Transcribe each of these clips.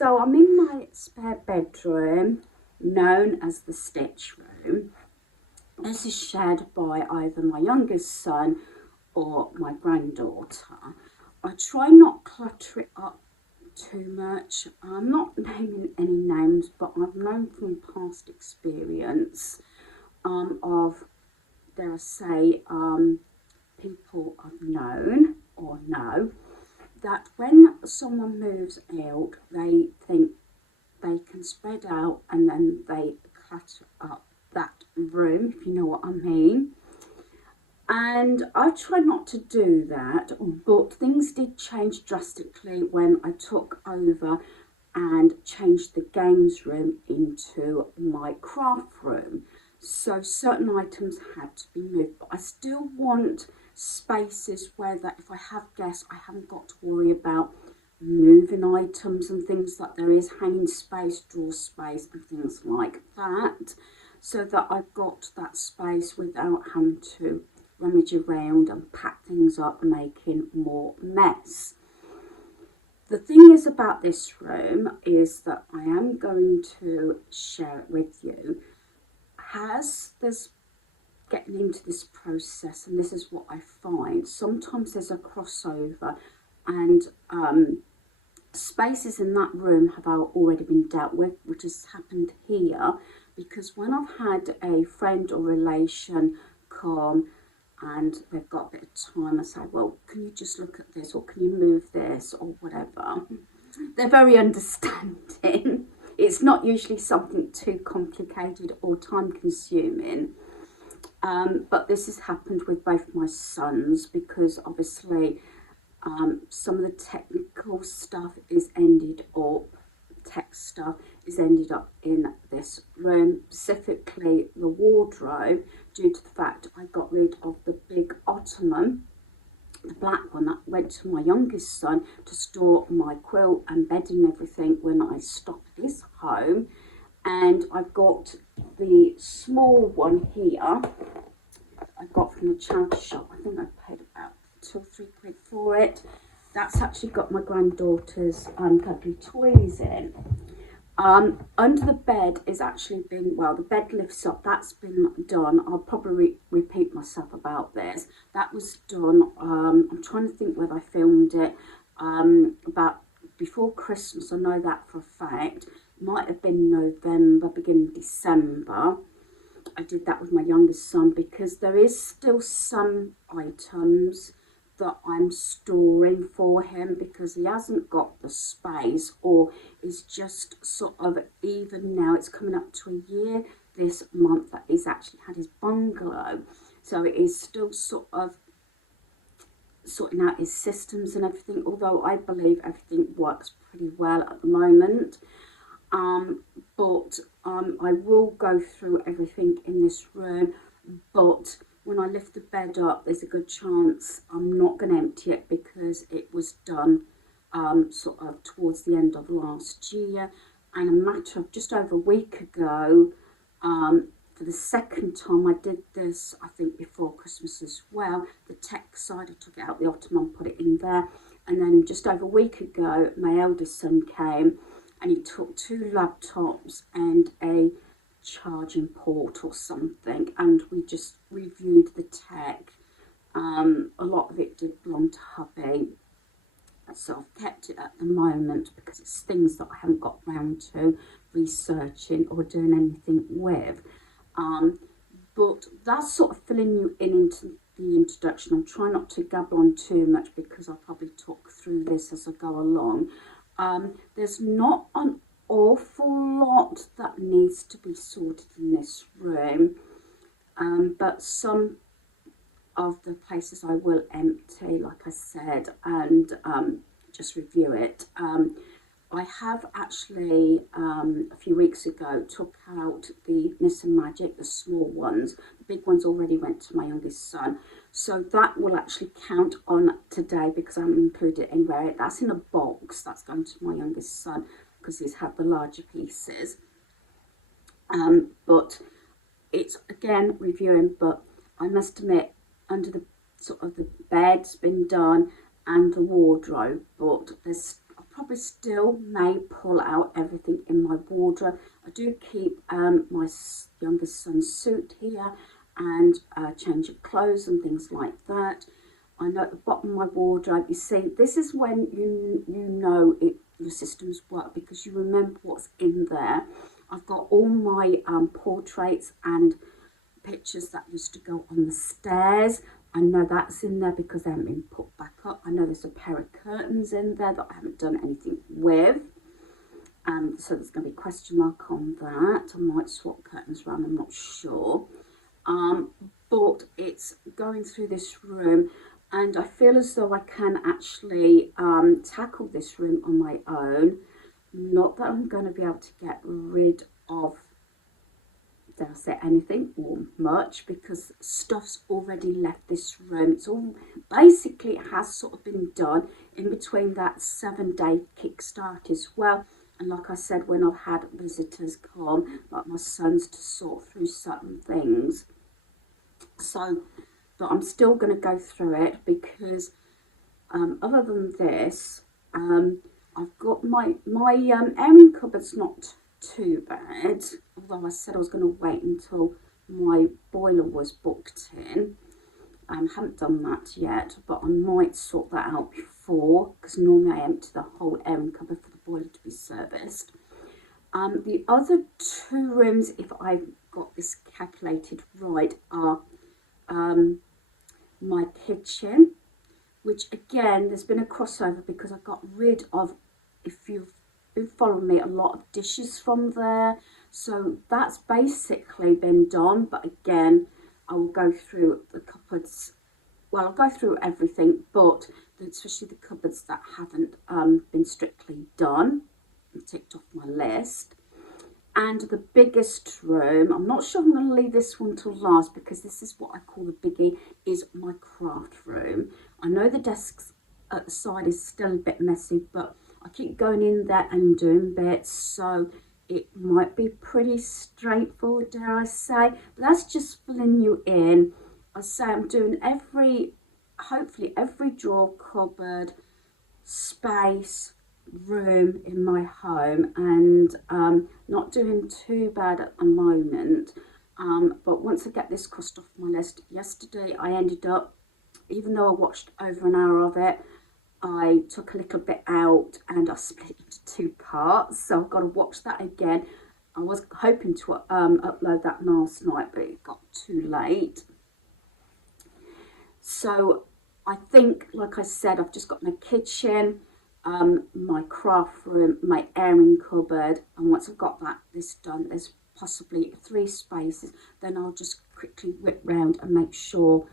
So I'm in my spare bedroom, known as the Stitch Room. This is shared by either my youngest son or my granddaughter. I try not clutter it up too much. I'm not naming any names, but I've known from past experience of, dare I say, people I've known or know, that when someone moves out, they think they can spread out and then they clutter up that room, if you know what I mean. And I try not to do that, but things did change drastically when I took over and changed the games room into my craft room. So certain items had to be moved, but I still want spaces where that if I have guests, I haven't got to worry about moving items and things, like there is hanging space, drawer space and things like that, so that I've got that space without having to rummage around and pack things up, making more mess. The thing is about this room is that I am going to share it with you. As there's getting into this process, and this is what I find, sometimes there's a crossover and spaces in that room have already been dealt with, which has happened here, because when I've had a friend or relation come and they've got a bit of time, I say, well, can you just look at this, or can you move this, or whatever. They're very understanding. It's not usually something too complicated or time consuming. But this has happened with both my sons, because obviously some of the technical stuff is ended up, tech stuff is ended up in this room, specifically the wardrobe, due to the fact I got rid of the big ottoman, the black one that went to my youngest son to store my quilt and bedding and everything when I stopped his home. And I've got the small one here I got from the charity shop. I think I paid about £2 or £3 for it. That's actually got my granddaughter's cuddly toys in. Under the bed is actually been, well, the bed lifts up, that's been done. I'll probably repeat myself about this. That was done, I'm trying to think whether I filmed it about before Christmas, I know that for a fact. Might have been November, beginning December. I did that with my youngest son, because there is still some items that I'm storing for him, because he hasn't got the space, or is just sort of, even now it's coming up to a year this month that he's actually had his bungalow, so it is still sort of sorting out his systems and everything, although I believe everything works pretty well at the moment. But I will go through everything in this room, but when I lift the bed up, there's a good chance I'm not going to empty it, because it was done sort of towards the end of last year, and a matter of just over a week ago, for the second time I did this, I think before Christmas as well, the tech side, I took it out the ottoman, put it in there, and then just over a week ago my eldest son came and he took 2 laptops and a charging port or something, and we just reviewed the tech. A lot of it did belong to hubby, so I've kept it at the moment because it's things that I haven't got round to researching or doing anything with. But that's sort of filling you in into the introduction. I'm trying not to gabble on too much, because I'll probably talk through this as I go along. There's not an awful lot that needs to be sorted in this room, but some of the places I will empty, like I said, and just review it. I have actually, a few weeks ago, took out the Nissan Magic, the small ones. The big ones already went to my youngest son. So that will actually count on today, because I haven't included it anywhere. That's in a box. That's going to my youngest son, because he's had the larger pieces. But it's, again, reviewing, but I must admit, under the sort of the bed's been done and the wardrobe, but there's probably still may pull out everything in my wardrobe. I do keep my youngest son's suit here and change of clothes and things like that. I know at the bottom of my wardrobe, you see, this is when you know your systems work, because you remember what's in there. I've got all my portraits and pictures that used to go on the stairs. I know that's in there because they haven't been put back up. I know there's a pair of curtains in there that I haven't done anything with. So there's going to be a question mark on that. I might swap curtains around, I'm not sure. But it's going through this room, and I feel as though I can actually tackle this room on my own. Not that I'm going to be able to get rid of, dare I say, anything or much, because stuff's already left this room. It's all basically, it has sort of been done in between that 7-day kickstart as well. And like I said, when I've had visitors come, like my sons, to sort through certain things. So, but I'm still going to go through it, because other than this, I've got my airing cupboard's not too bad, although I said I was going to wait until my boiler was booked in. I haven't done that yet, but I might sort that out before, because normally I empty the whole airing cupboard for the boiler to be serviced. The other 2 rooms, if I've got this calculated right, are my kitchen, which again, there's been a crossover because I got rid of, if you've been following me, a lot of dishes from there. So that's basically been done, but again, I will go through the cupboards. Well, I'll go through everything, but especially the cupboards that haven't been strictly done and ticked off my list. And the biggest room, I'm not sure I'm going to leave this one till last, because this is what I call the biggie, is my craft room. I know the desks at the side is still a bit messy, but I keep going in there and doing bits, so it might be pretty straightforward, dare I say. But that's just filling you in. I say I'm doing hopefully every drawer, cupboard, space, room in my home, and not doing too bad at the moment. But once I get this crossed off my list, yesterday I ended up, even though I watched over an hour of it, I took a little bit out and I split it into 2 parts, so I've got to watch that again. I was hoping to upload that last night, but it got too late. So I think, like I said, I've just got my kitchen, my craft room, my airing cupboard, and once I've got this done, there's possibly 3 spaces. Then I'll just quickly whip round and make sure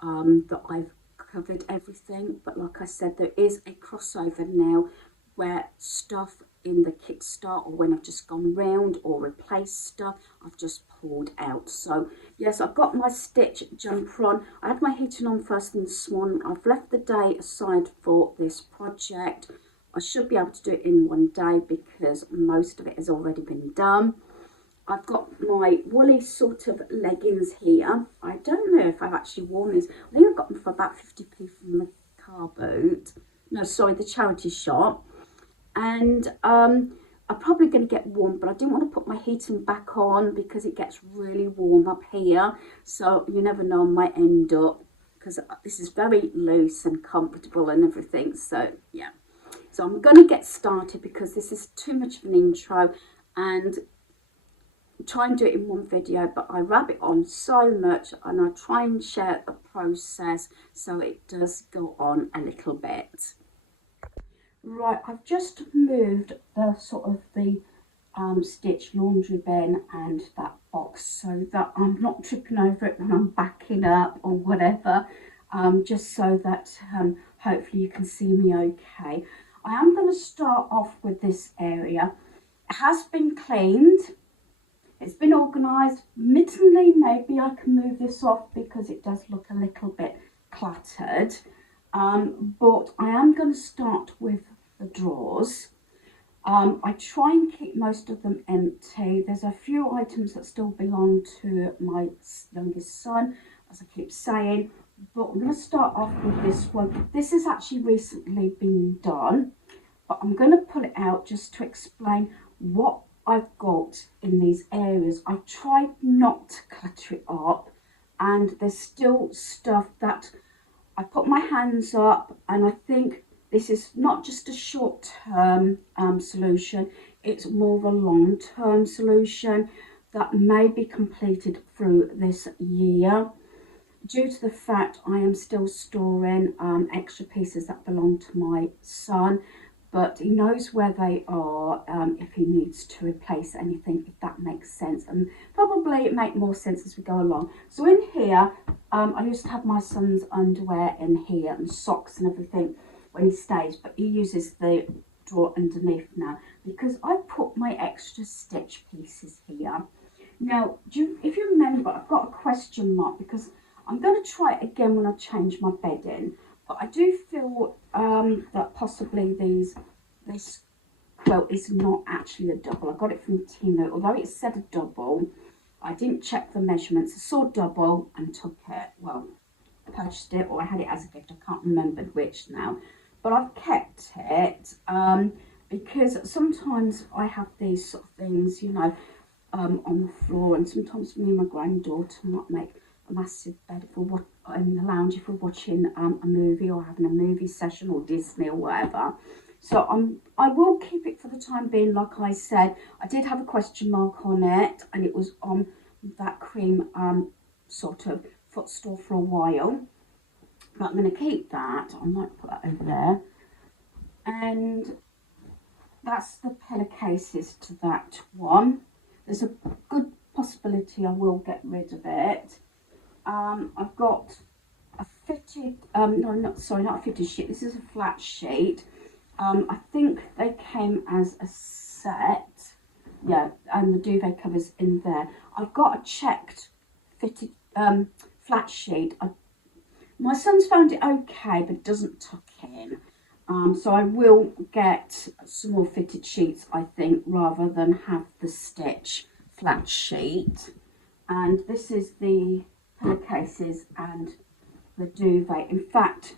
that I've covered everything. But like I said, there is a crossover now where stuff in the kickstart, or when I've just gone round or replaced stuff, I've just pulled out. So yes, I've got my stitch jumper on. I had my heating on first thing this morning. I've left the day aside for this project. I should be able to do it in one day because most of it has already been done. I've got my woolly sort of leggings here. I don't know if I've actually worn these. I think I got them for about 50p from the car boot. No, sorry, the charity shop. And I'm probably going to get warm, but I didn't want to put my heating back on because it gets really warm up here. So you never know, I might end up, because this is very loose and comfortable and everything. So yeah. So I'm going to get started because this is too much of an intro, and try and do it in one video, but I rabbit on so much and I try and share the process, so it does go on a little bit. Right, I've just moved the sort of the stitch laundry bin and that box so that I'm not tripping over it when I'm backing up or whatever, just so that hopefully you can see me okay. I am going to start off with this area. It has been cleaned. It's been organised. Admittedly, maybe I can move this off because it does look a little bit cluttered. But I am going to start with the drawers. I try and keep most of them empty. There's a few items that still belong to my youngest son, as I keep saying. But I'm going to start off with this one. This has actually recently been done. but I'm going to pull it out just to explain what I've got in these areas. I've tried not to clutter it up, and there's still stuff that I put my hands up, and I think this is not just a short-term solution, it's more of a long-term solution that may be completed through this year. Due to the fact I am still storing extra pieces that belong to my son, but he knows where they are if he needs to replace anything, if that makes sense, and probably it make more sense as we go along. So in here, I used to have my son's underwear in here and socks and everything when he stays, but he uses the drawer underneath now because I put my extra stitch pieces here. Now, if you remember, I've got a question mark because I'm going to try it again when I change my bedding, but I do feel that possibly this quilt is not actually a double. I got it from Temu, although it said a double. I didn't check the measurements. I saw double and took it. Well, purchased it, or I had it as a gift. I can't remember which now, but I've kept it because sometimes I have these sort of things, you know, on the floor, and sometimes me and my granddaughter might make a massive bed for in the lounge if we're watching a movie or having a movie session or Disney or whatever. So I will keep it for the time being. Like I said, I did have a question mark on it, and it was on that cream sort of footstool for a while. But I'm going to keep that. I might put that over there. And that's the pillowcases to that one. There's a good possibility I will get rid of it. I've got a fitted, not a fitted sheet. This is a flat sheet. I think they came as a set. Yeah, and the duvet covers in there. I've got a checked fitted flat sheet. My son's found it okay, but it doesn't tuck in. So I will get some more fitted sheets, I think, rather than have the stitch flat sheet. And this is the pillowcases and the duvet. In fact,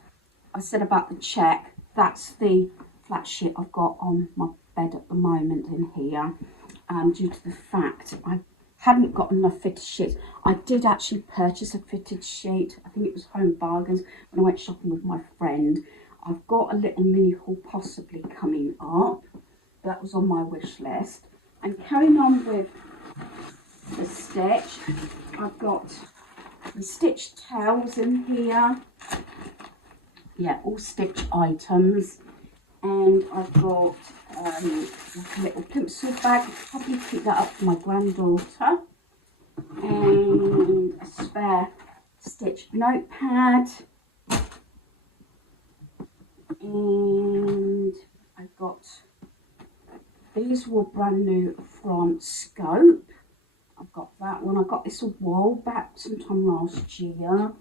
I said about the check, that's the flat sheet I've got on my bed at the moment in here, due to the fact I hadn't got enough fitted sheets. I did actually purchase a fitted sheet. I think it was Home Bargains when I went shopping with my friend. I've got a little mini haul possibly coming up. That was on my wish list. And carrying on with the stitch, I've got the stitched towels in here. Yeah, all stitch items. And I've got like a little plimsoll bag. I'll probably keep that up for my granddaughter. And a spare stitch notepad. And I've got, these were brand new from Scope. I've got that one. I got this a while back, sometime last year.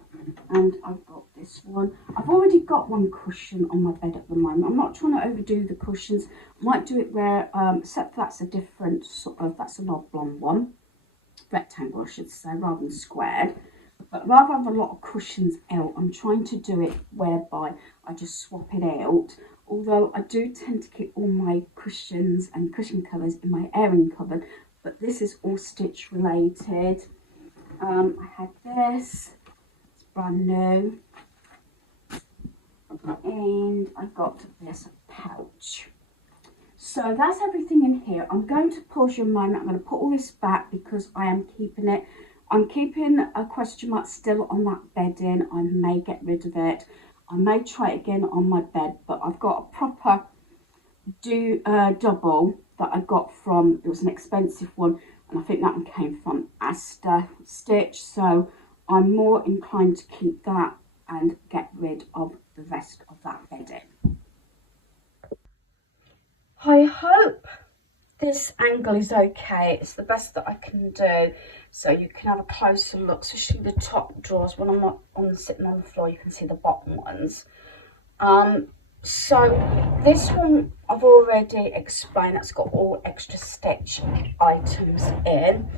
And I've got this one. I've already got one cushion on my bed at the moment. I'm not trying to overdo the cushions. I might do it where, except that's a different sort of, that's an oblong one. Rectangle, I should say, rather than squared. But rather than have a lot of cushions out, I'm trying to do it whereby I just swap it out. Although I do tend to keep all my cushions and cushion covers in my airing cupboard. But this is all stitch related. I had this. Brand new, and I've got this pouch. So that's everything in here. I'm going to pause you a moment. I'm going to put all this back because I am keeping it. I'm keeping a question mark still on that bedding. I may get rid of it. I may try it again on my bed, but I've got a proper double that I got from, it was an expensive one, and I think that one came from Asta Stitch. So I'm more inclined to keep that and get rid of the rest of that bedding. I hope this angle is okay. It's the best that I can do, so you can have a closer look, especially the top drawers. When I'm not sitting on the floor, you can see the bottom ones. So this one I've already explained, that's got all extra stitch items in.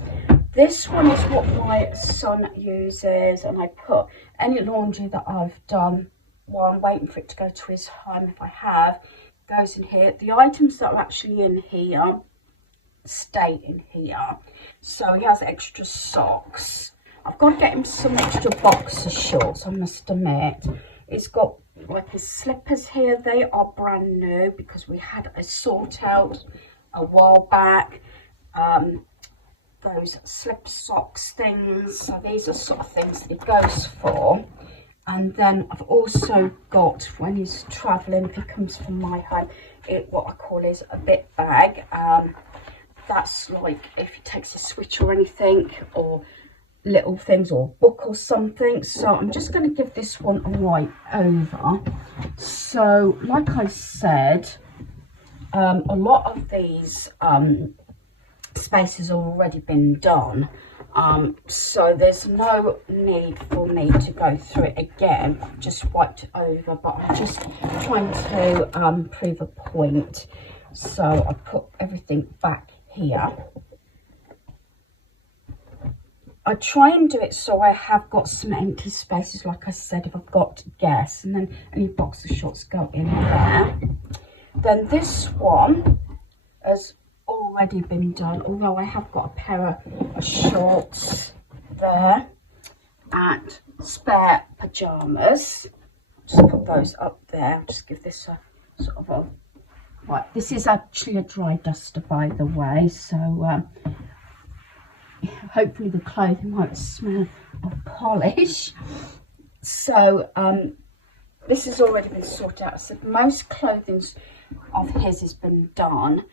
This one is what my son uses, and I put any laundry that I've done while I'm waiting for it to go to his home, if I have, goes in here. The items that are actually in here stay in here. So he has extra socks. I've got to get him some extra boxer shorts, I must admit. He's got like his slippers here. They are brand new because we had a sort out a while back. Those slip socks things. So these are sort of things that he goes for. And then I've also got, when he's travelling, if he comes from my home, what I call is a bit bag. That's like if he takes a switch or anything, or little things, or a book or something. So I'm just going to give this one a wipe over. So like I said, a lot of these spaces have already been done, so there's no need for me to go through it again. I've just wiped it over, but I'm just trying to prove a point. So I put everything back here. I try and do it so I have got some empty spaces, like I said, if I've got guests, and then any boxer shorts go in there. Then this one has already been done, although I have got a pair of shorts there and spare pajamas. Just put those up there. Just give this a sort of a, right, this is actually a dry duster, by the way, so hopefully the clothing won't smell of polish. So this has already been sorted out. So most clothing of his has been done.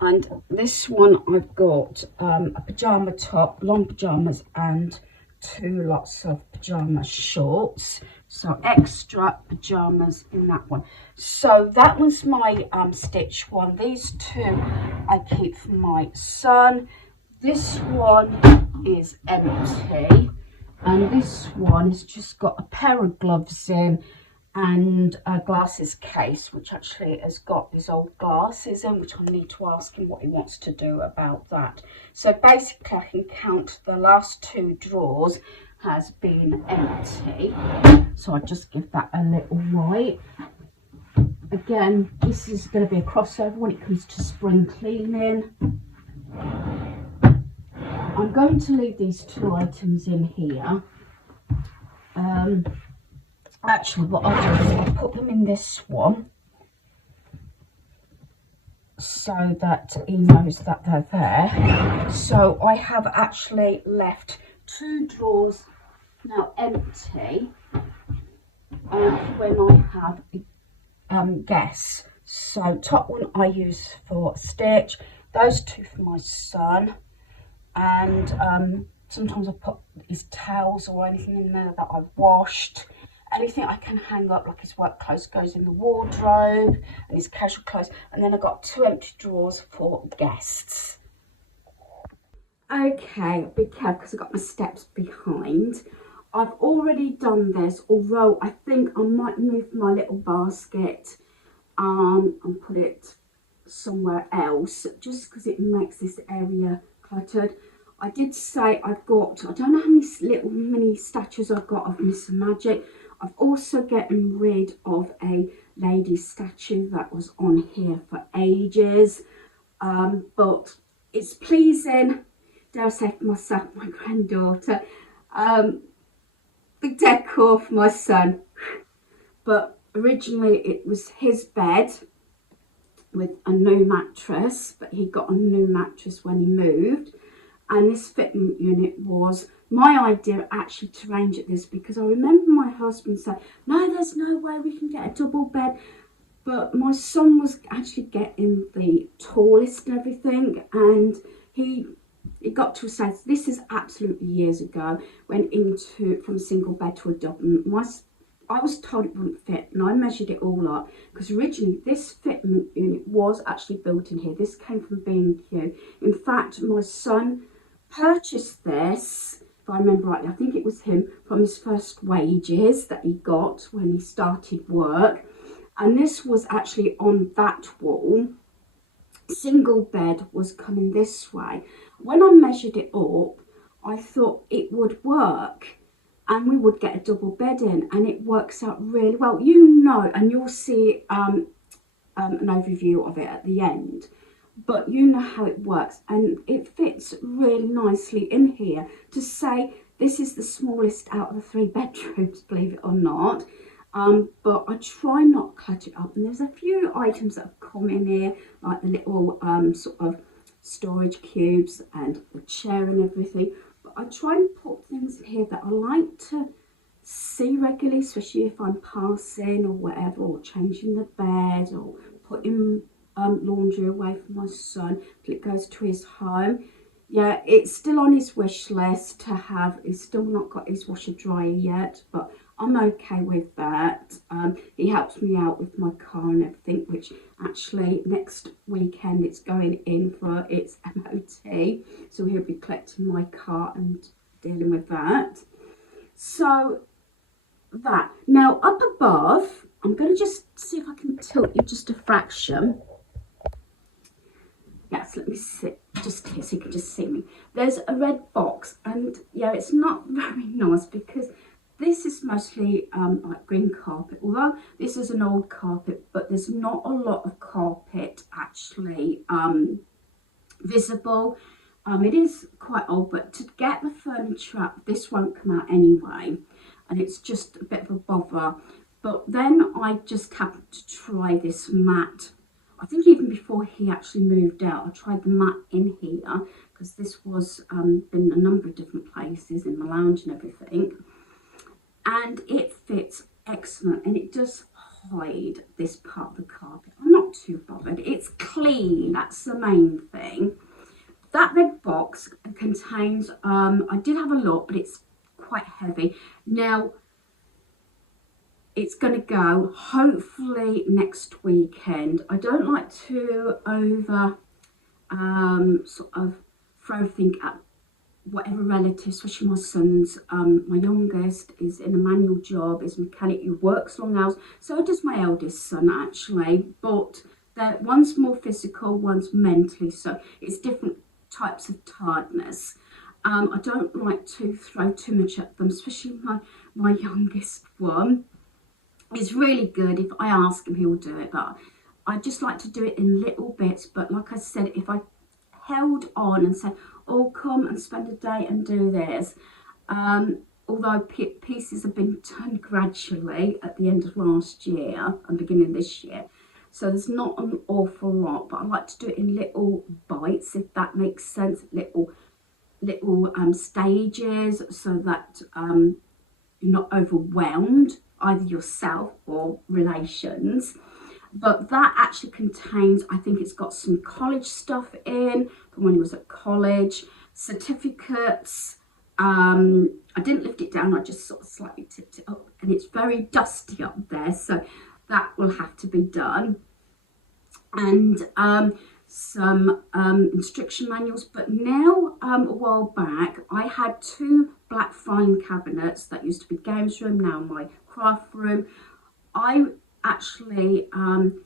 And this one I've got a pyjama top, long pyjamas, and 2 lots of pyjama shorts. So extra pyjamas in that one. So that was my stitch one. These 2 I keep for my son. This one is empty. And this one has just got a pair of gloves in and a glasses case, which actually has got his old glasses in, which I need to ask him what he wants to do about that. So basically I can count the last 2 drawers has been empty. So I just give that a little wipe. Again, this is going to be a crossover when it comes to spring cleaning. I'm going to leave these 2 items in here. Actually, what I'll do is I'll put them in this one so that he knows that they're there. So I have actually left 2 drawers now empty when I have guests. So top one I use for stitch, those 2 for my son, and sometimes I put his towels or anything in there that I've washed. Anything I can hang up, like his work clothes, goes in the wardrobe, and his casual clothes. And then I've got 2 empty drawers for guests. Okay, be careful because I've got my steps behind. I've already done this, although I think I might move my little basket and put it somewhere else, just because it makes this area cluttered. I did say I've got, I don't know how many little mini statues I've got of Miss Magic. I've also gotten rid of a lady statue that was on here for ages. But it's pleasing, dare I say, for myself, my granddaughter. The decor for my son. But originally it was his bed with a new mattress, but he got a new mattress when he moved. And this fitment unit was my idea actually to arrange at this, because I remember my husband saying, no, there's no way we can get a double bed. But my son was actually getting the tallest and everything, and it got to a sense, this is absolutely years ago, went into from a single bed to a double. I was told it wouldn't fit, and I measured it all up, because originally this fitment unit was actually built in here. This came from B&Q. In fact, my son purchased this, if I remember rightly, I think it was him, from his first wages that he got when he started work. And this was actually on that wall. Single bed was coming this way. When I measured it up, I thought it would work and we would get a double bed in, and it works out really well. You know, and you'll see an overview of it at the end. But you know how it works, and it fits really nicely in here to say this is the smallest out of the 3 bedrooms, believe it or not. But I try not to clutter it up, and there's a few items that have come in here, like the little sort of storage cubes and the chair and everything. But I try and put things in here that I like to see regularly, especially if I'm passing or whatever, or changing the bed, or putting laundry away from my son till it goes to his home. Yeah, it's still on his wish list to have. He's still not got his washer dryer yet, but I'm okay with that. He helps me out with my car and everything, which actually next weekend it's going in for its MOT, so he'll be collecting my car and dealing with that. So that. Now up above, I'm going to just see if I can tilt you just a fraction. Yes, let me sit just here so you can just see me. There's a red box, and yeah, it's not very nice because this is mostly like green carpet, although this is an old carpet, but there's not a lot of carpet actually visible. It is quite old, but to get the furniture up, this won't come out anyway, and it's just a bit of a bother. But then I just happened to try this mat. I think even before he actually moved out, I tried the mat in here, because this was been a number of different places in the lounge and everything, and it fits excellent, and it does hide this part of the carpet. I'm not too bothered. It's clean, that's the main thing. That red box contains, I did have a look, but it's quite heavy. Now, it's going to go hopefully next weekend. I don't like to over sort of throw things at whatever relatives, especially my son's. My youngest is in a manual job, is a mechanic who works long hours. So does my eldest son actually, but one's more physical, one's mentally, so it's different types of tiredness. I don't like to throw too much at them, especially my youngest one. It's really good. If I ask him, he'll do it, but I just like to do it in little bits. But like I said, if I held on and said, oh, come and spend a day and do this, although pieces have been done gradually at the end of last year and beginning of this year, so there's not an awful lot, but I like to do it in little bites, if that makes sense, little stages, so that you're not overwhelmed, either yourself or relations. But that actually contains, I think it's got some college stuff in from when he was at college, certificates. I didn't lift it down, I just sort of slightly tipped it up, and it's very dusty up there, so that will have to be done. And some instruction manuals. But now, a while back, I had 2 black filing cabinets that used to be games room, now my craft room. I actually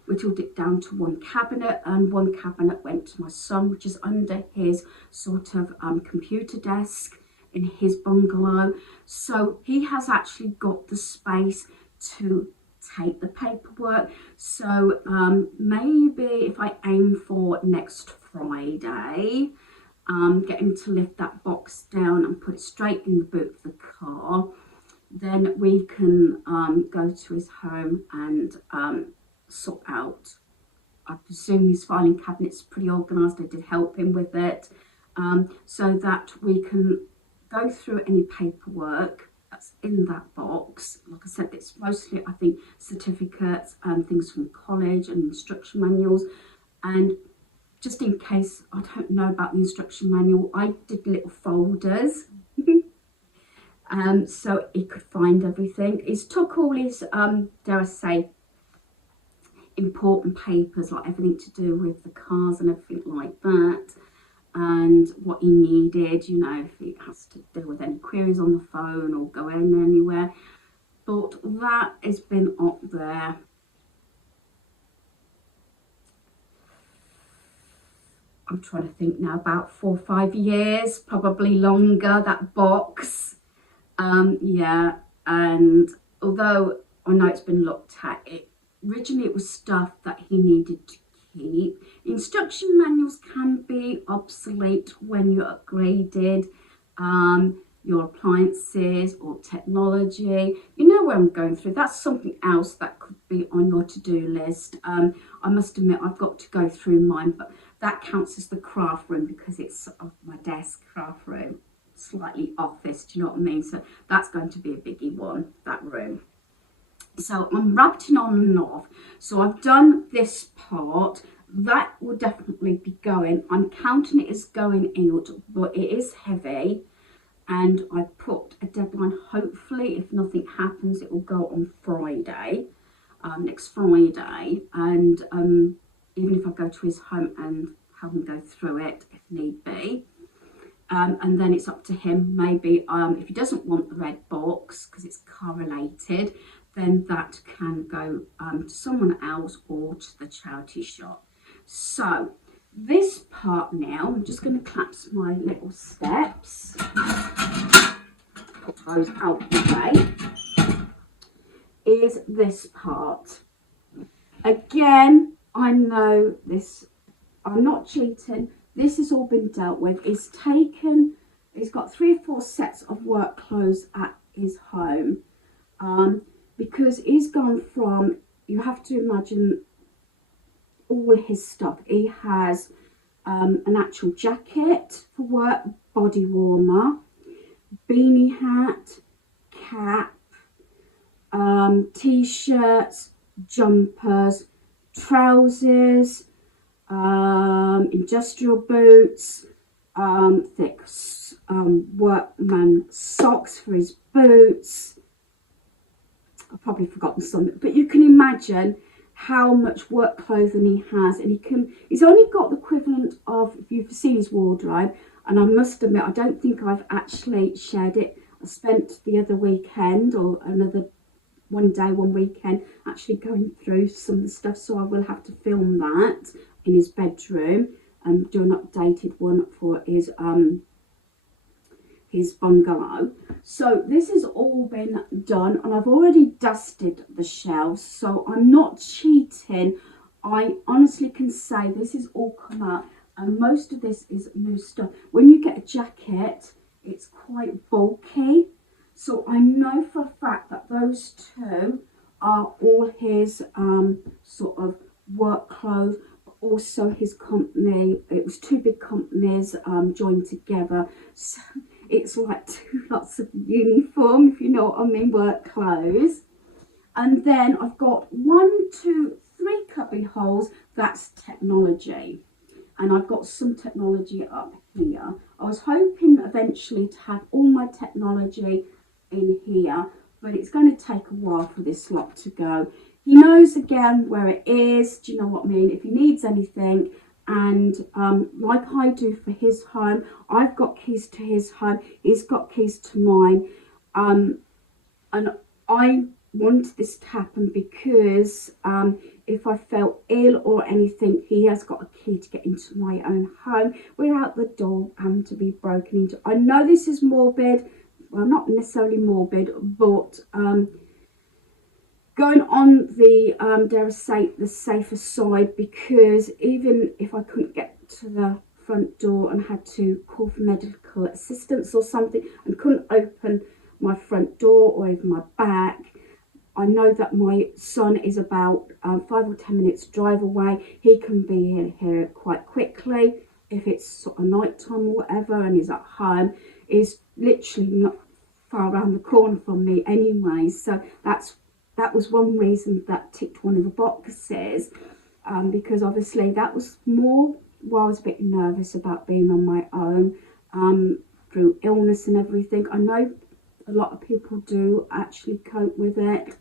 whittled it down to 1 cabinet, and 1 cabinet went to my son, which is under his sort of computer desk in his bungalow. So he has actually got the space to take the paperwork. So maybe if I aim for next Friday, get him to lift that box down and put it straight in the boot of the car, then we can go to his home and sort out. I presume his filing cabinet's pretty organised. I did help him with it, so that we can go through any paperwork that's in that box. Like I said, it's mostly, I think, certificates and things from college and instruction manuals. And just in case I don't know about the instruction manual, I did little folders so he could find everything. He's took all his, dare I say, important papers, like everything to do with the cars and everything like that, and what he needed, you know, if he has to deal with any queries on the phone or go in anywhere. But that has been up there. I'm trying to think now, about 4 or 5 years, probably longer, that box. Yeah, and although I know it's been looked at, originally it was stuff that he needed to keep. Instruction manuals can be obsolete when you're upgraded your appliances or technology. You know where I'm going through. That's something else that could be on your to-do list. I must admit I've got to go through mine, but that counts as the craft room because it's sort of my desk craft room, slightly office, do you know what I mean? So that's going to be a biggie one, that room. So I'm rabbiting on and off. So I've done this part. That will definitely be going. I'm counting it as going out, but it is heavy. And I put a deadline. Hopefully, if nothing happens, it will go on Friday, next Friday. And even if I go to his home and have him go through it, if need be. And then it's up to him. Maybe if he doesn't want the red box because it's correlated, then that can go to someone else or to the charity shop. So this part now, I'm just going to collapse my little steps, put those out of the way, is this part. Again, I know this, I'm not cheating, this has all been dealt with. He's got 3 or 4 sets of work clothes at his home because he's gone from, you have to imagine all his stuff. He has an actual jacket for work, body warmer, beanie hat, cap, t-shirts, jumpers, trousers, industrial boots, thick workman socks for his boots. I've probably forgotten something, but you can imagine how much work clothing he has, and he's only got the equivalent of, if you've seen his wardrobe, and I must admit I don't think I've actually shared it. I spent the other weekend, or another one weekend, actually going through some of the stuff, so I will have to film that in his bedroom and do an updated one for his bungalow. So this has all been done, and I've already dusted the shelves, so I'm not cheating. I honestly can say this has all come out, and most of this is new stuff. When you get a jacket, it's quite bulky, so I know for a fact that those 2 are all his sort of work clothes, but also his company. It was 2 big companies joined together, so it's like 2 lots of uniform, if you know what I mean, work clothes. And then I've got 1, 2, 3 cubby holes, that's technology. And I've got some technology up here. I was hoping eventually to have all my technology in here, but it's going to take a while for this lot to go. He knows again where it is, do you know what I mean? If he needs anything, and like I do for his home, I've got keys to his home, he's got keys to mine, and I wanted this to happen because if I felt ill or anything, he has got a key to get into my own home without the door having to be broken into. I know this is morbid, well, not necessarily morbid, but going on the, dare I say, the safer side, because even if I couldn't get to the front door and had to call for medical assistance or something and couldn't open my front door or even my back, I know that my son is about 5 or 10 minutes drive away. He can be here quite quickly. If it's sort of night time or whatever and he's at home, he's literally not far around the corner from me anyway. So that was one reason that ticked one of the boxes, because obviously that was more why I was a bit nervous about being on my own through illness and everything. I know a lot of people do actually cope with it,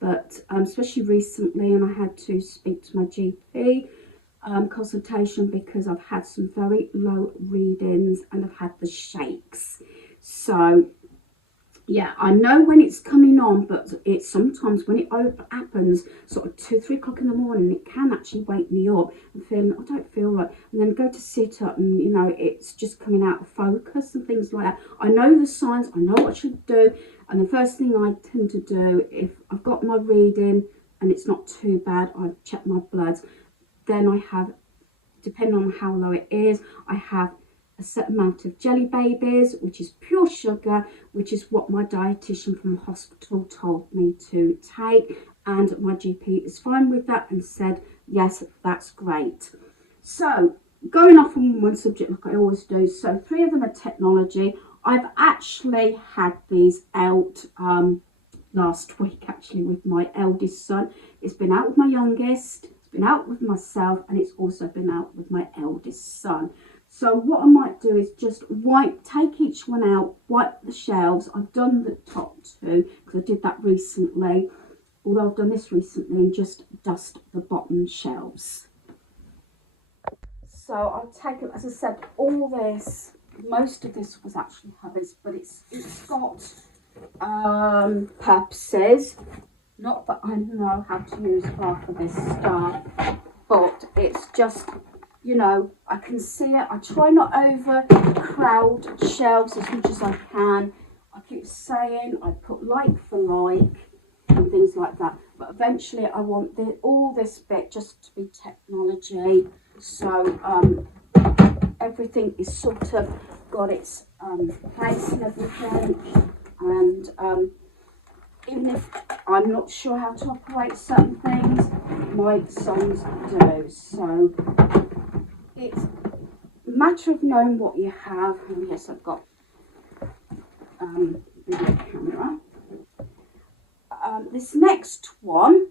but especially recently, and I had to speak to my GP consultation because I've had some very low readings and I've had the shakes. So yeah, I know when it's coming on, but it's sometimes when it happens sort of 2, 3 o'clock in the morning, it can actually wake me up and feeling, I don't feel right, and then go to sit up and, you know, it's just coming out of focus and things like that. I know the signs, I know what I should do, and the first thing I tend to do, if I've got my reading and it's not too bad, I've checked my bloods, then I have, depending on how low it is, I have a set amount of jelly babies, which is pure sugar, which is what my dietitian from the hospital told me to take, and my GP is fine with that and said yes, that's great. So going off on one subject like I always do, so 3 of them are technology. I've actually had these out last week actually with my eldest son. It's been out with my youngest, it's been out with myself, and it's also been out with my eldest son. So what I might do is just take each one out, wipe the shelves. I've done the top 2 because I did that recently, although I've done this recently, and just dust the bottom shelves. So I'll take it, as I said, all this, most of this was actually hubby's, but it's got purposes. Not that I know how to use half of this stuff, but it's just, you know, I can see it. I try not overcrowd shelves as much as I can. I keep saying I put like for like and things like that, but eventually I want all this bit just to be technology. So everything is sort of got its place and everything, and even if I'm not sure how to operate certain things, my sons do. So it's a matter of knowing what you have. And yes, I've got video camera. This next one,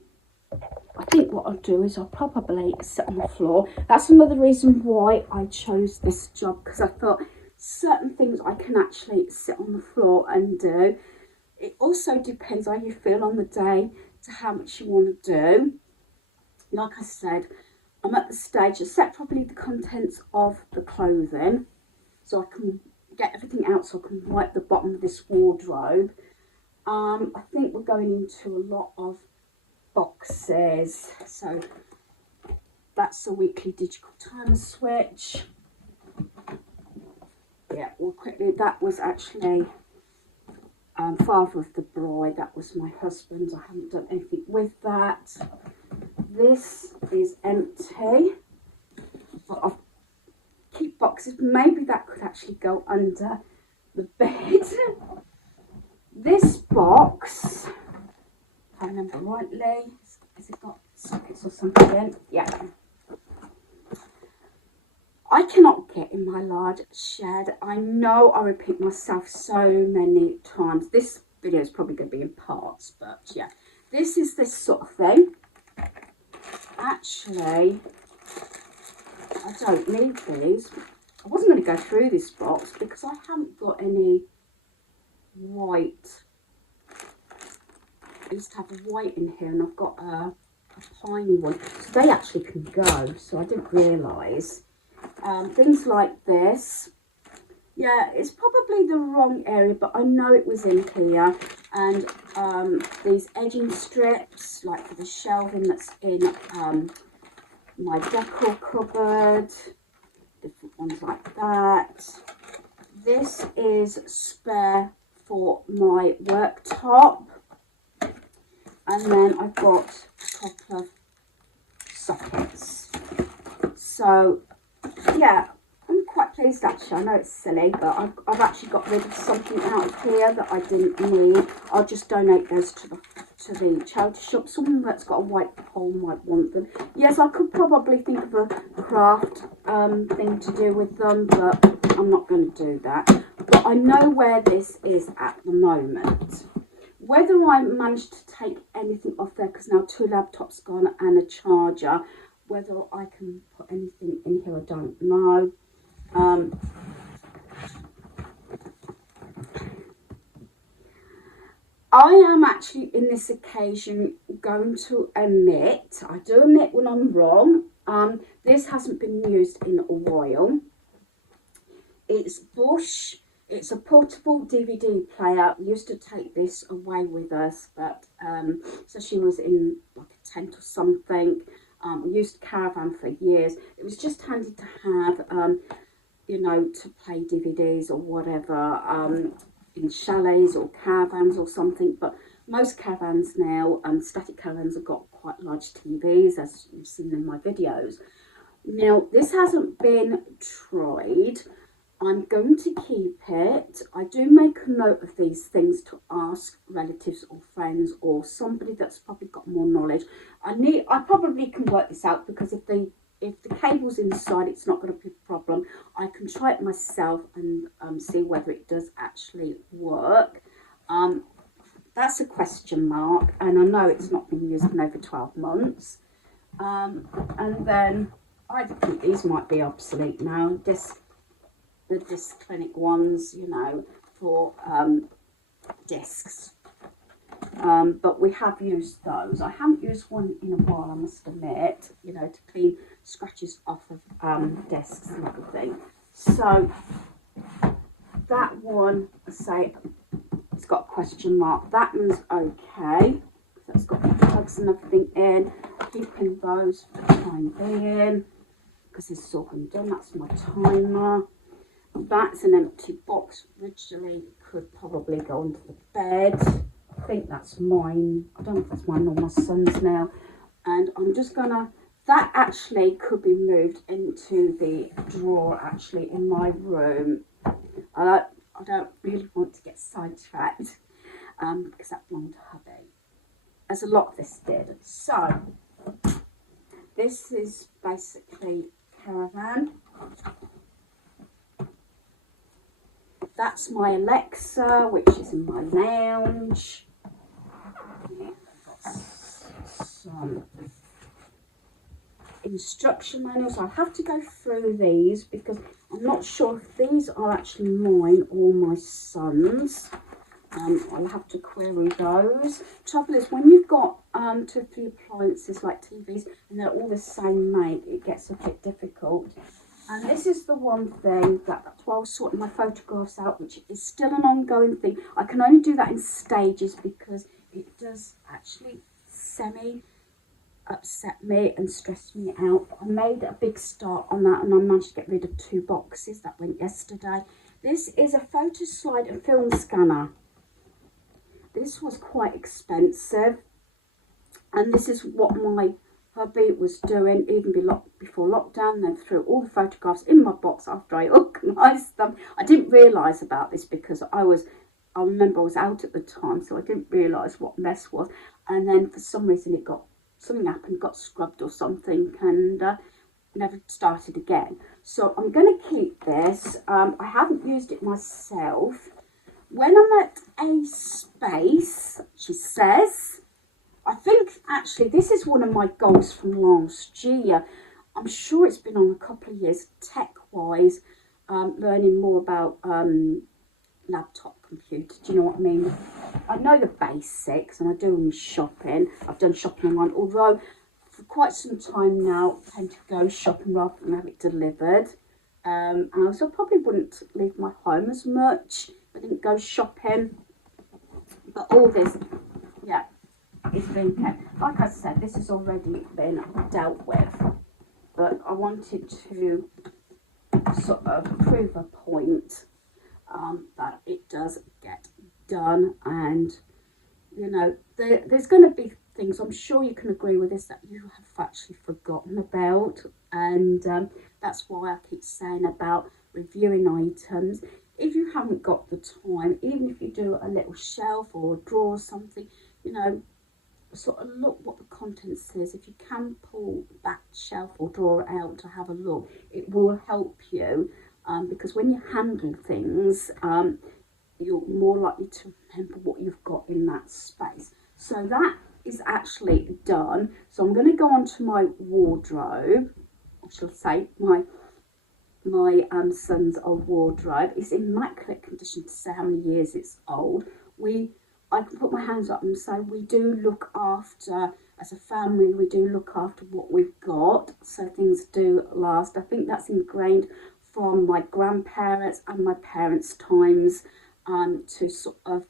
I think what I'll do is I'll probably sit on the floor. That's another reason why I chose this job, because I thought certain things I can actually sit on the floor and do. It also depends how you feel on the day to how much you want to do. Like I said, I'm at the stage, I set probably the contents of the clothing so I can get everything out, so I can wipe the bottom of this wardrobe. I think we're going into a lot of boxes, so that's the weekly digital timer switch. Yeah, well, quickly, that was actually father of the bride, that was my husband. I haven't done anything with that. This is empty, but I keep boxes. Maybe that could actually go under the bed. This box, if I remember rightly, has it got sockets or something in? Yeah. I cannot get in my large shed. I know I repeat myself so many times. This video is probably going to be in parts, but yeah. This is this sort of thing. Actually, I don't need these. I wasn't going to go through this box because I haven't got any white. I used to have a white in here, and I've got a tiny one. So they actually can go, so I didn't realise. Things like this. Yeah, it's probably the wrong area, but I know it was in here. And these edging strips, like for the shelving that's in my decor cupboard. Different ones like that. This is spare for my worktop. And then I've got a couple of sockets. So, yeah, I'm quite pleased actually. I know it's silly, but I've actually got rid of something out of here that I didn't need. I'll just donate those to the charity shop. Someone that's got a white pole might want them. Yes, I could probably think of a craft thing to do with them, but I'm not going to do that. But I know where this is at the moment. Whether I managed to take anything off there, because now 2 laptops gone and a charger, whether I can put anything in here, I don't know. I am actually, in this occasion, going to admit, I do admit when I'm wrong, this hasn't been used in a while. It's Bosch. It's a portable DVD player. We used to take this away with us, but so she was in like a tent or something. We used Caravan for years. It was just handy to have, you know, to play DVDs or whatever in chalets or caravans or something. But most caravans now, static caravans, have got quite large TVs, as you've seen in my videos. Now, this hasn't been tried. I'm going to keep it. I do make a note of these things to ask relatives or friends or somebody that's probably got more knowledge. I probably can work this out, because if the cable's inside, it's not going to be a problem. I can try it myself and see whether it does actually work. That's a question mark, and I know it's not been used in over 12 months. And then I think these might be obsolete now. The disc clinic ones, you know, for discs. But we have used those. I haven't used one in a while, I must admit, you know, to clean scratches off of discs and everything. So that one, I say, it's got a question mark. That one's okay. That's got the plugs and everything in. Keeping those for the time being, because this is all been done. That's my timer. That's an empty box. Originally could probably go under the bed. I think that's mine. I don't know if that's mine or my son's now. And I'm just gonna, that actually could be moved into the drawer actually in my room. I don't really want to get sidetracked because that belonged to hubby, as a lot of this did. So this is basically caravan. That's my Alexa, which is in my lounge. Yeah, I've got some instruction manuals. I'll have to go through these because I'm not sure if these are actually mine or my son's. I'll have to query those. Trouble is, when you've got 2 or 3 appliances like TVs and they're all the same make, it gets a bit difficult. And this is the one thing that's why I was sorting my photographs out, which is still an ongoing thing. I can only do that in stages because it does actually upset me and stress me out. I made a big start on that and I managed to get rid of 2 boxes. That went yesterday. This is a photo slide and film scanner. This was quite expensive, and this is what my hubby was doing even before lockdown. Then threw all the photographs in my box after I organised them. I didn't realise about this because I remember I was out at the time, so I didn't realise what mess was. And then for some reason something happened, got scrubbed or something, and never started again. So I'm going to keep this. I haven't used it myself. When I'm at a space, she says, I think actually this is one of my goals from last year. I'm sure it's been on a couple of years, tech-wise, learning more about laptop computer. Do you know what I mean? I know the basics, and I do my shopping. I've done shopping online, although for quite some time now, I tend to go shopping rather than have it delivered. And I also probably wouldn't leave my home as much. I didn't go shopping, but all this, yeah, is being kept. Like I said, this has already been dealt with, but I wanted to sort of prove a point that it does get done. And you know, there's going to be things, I'm sure you can agree with this, that you have actually forgotten about, and that's why I keep saying about reviewing items. If you haven't got the time, even if you do a little shelf or a drawer or something, you know, sort of look what the contents is. If you can pull that shelf or drawer out to have a look, it will help you, because when you handle things, you're more likely to remember what you've got in that space. So that is actually done. So I'm going to go on to my wardrobe, I shall say, my son's old wardrobe. It's in immaculate condition to say how many years it's old. I can put my hands up and say we do look after, as a family, we do look after what we've got, so things do last. I think that's ingrained from my grandparents and my parents' times, to sort of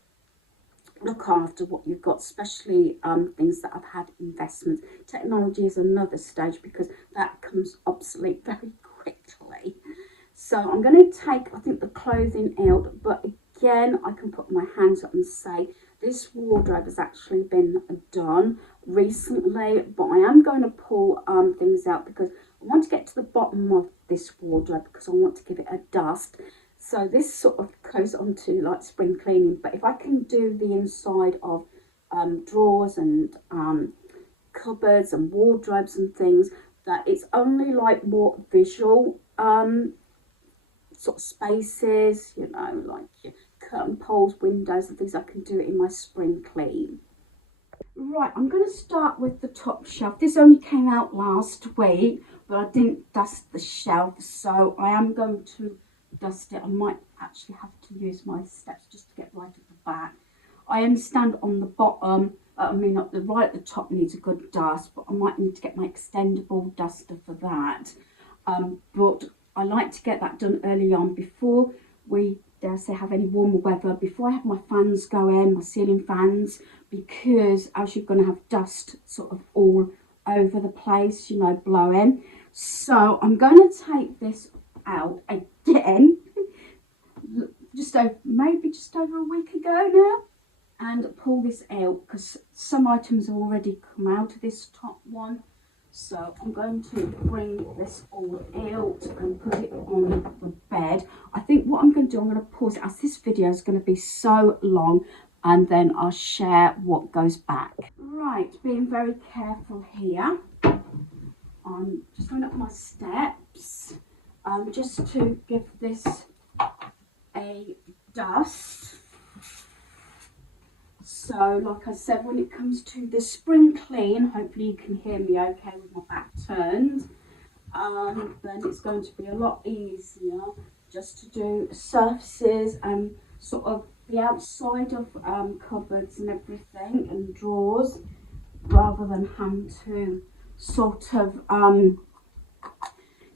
look after what you've got, especially things that have had investments. Technology is another stage because that becomes obsolete very quickly. So I'm going to take, I think, the clothing out, but again, I can put my hands up and say this wardrobe has actually been done. recently, but I am going to pull things out because I want to get to the bottom of this wardrobe because I want to give it a dust. So this sort of goes on to like spring cleaning, but if I can do the inside of drawers and cupboards and wardrobes and things, that it's only like more visual sort of spaces, you know, like your curtain poles, windows and things. I can do it in my spring clean. Right, I'm going to start with the top shelf. This only came out last week, but I didn't dust the shelf, so I am going to dust it. I might actually have to use my steps just to get right at the back. I understand on the bottom, up the right at the top needs a good dust, but I might need to get my extendable duster for that. But I like to get that done early on before we, dare say, have any warmer weather, before I have my fans going, my ceiling fans, because as you're going to have dust sort of all over the place, you know, blowing. So I'm going to take this out again, maybe just over a week ago now, and pull this out because some items have already come out of this top one. So I'm going to bring this all out and put it on the bed. I think what I'm going to do, I'm going to pause it as this video is going to be so long, and then I'll share what goes back. Right, being very careful here. I'm just going up my steps just to give this a dust. So like I said, when it comes to the spring clean, hopefully you can hear me okay with my back turned, then it's going to be a lot easier just to do surfaces and sort of the outside of cupboards and everything and drawers, rather than having to sort of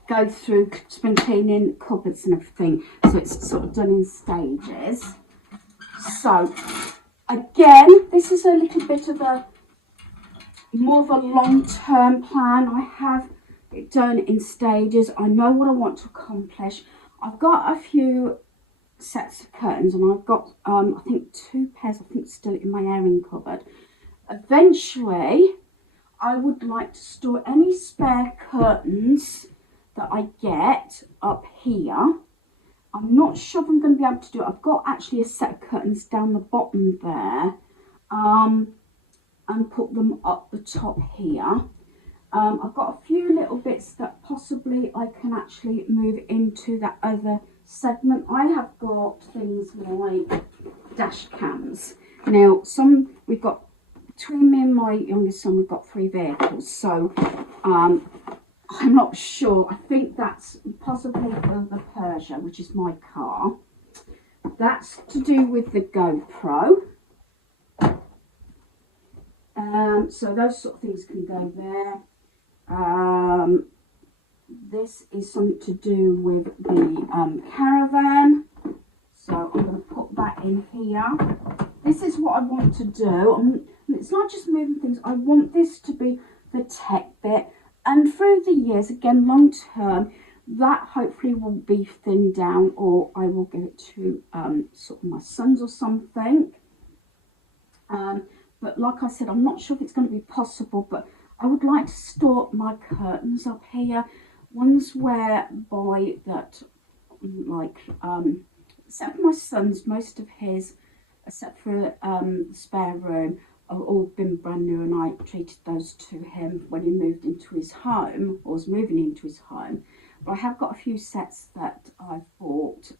go through spring cleaning cupboards and everything. So it's sort of done in stages. So again, this is a little bit of a more of a long-term plan. I have it done in stages. I know what I want to accomplish. I've got a few sets of curtains, and I've got I think 2 pairs, I think, still in my airing cupboard. Eventually I would like to store any spare curtains that I get up here. I'm not sure if I'm going to be able to do it. I've got actually a set of curtains down the bottom there, and put them up the top here. I've got a few little bits that possibly I can actually move into that other segment. I have got things like dash cams. Now, we've got, between me and my youngest son, we've got 3 vehicles. So I'm not sure. I think that's possibly for the Peugeot, which is my car. That's to do with the GoPro. So those sort of things can go there. This is something to do with the caravan. So I'm going to put that in here. This is what I want to do. It's not just moving things. I want this to be the tech bit. And through the years, again, long term, that hopefully will be thinned down, or I will give it to sort of my sons or something. But like I said, I'm not sure if it's going to be possible, but I would like to store my curtains up here. Ones whereby that, like, except for my son's, most of his, except for the spare room, have all been brand new, and I treated those to him when he moved into his home, or was moving into his home. But I have got a few sets that I've bought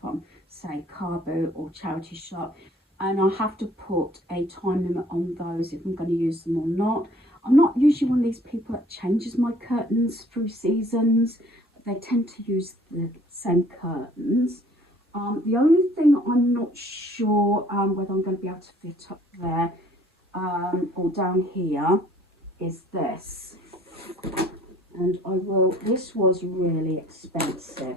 from, say, Car Boot or charity shop, and I'll have to put a time limit on those if I'm going to use them or not. I'm not usually one of these people that changes my curtains through seasons. They tend to use the same curtains. The only thing I'm not sure whether I'm going to be able to fit up there or down here is this. And this was really expensive.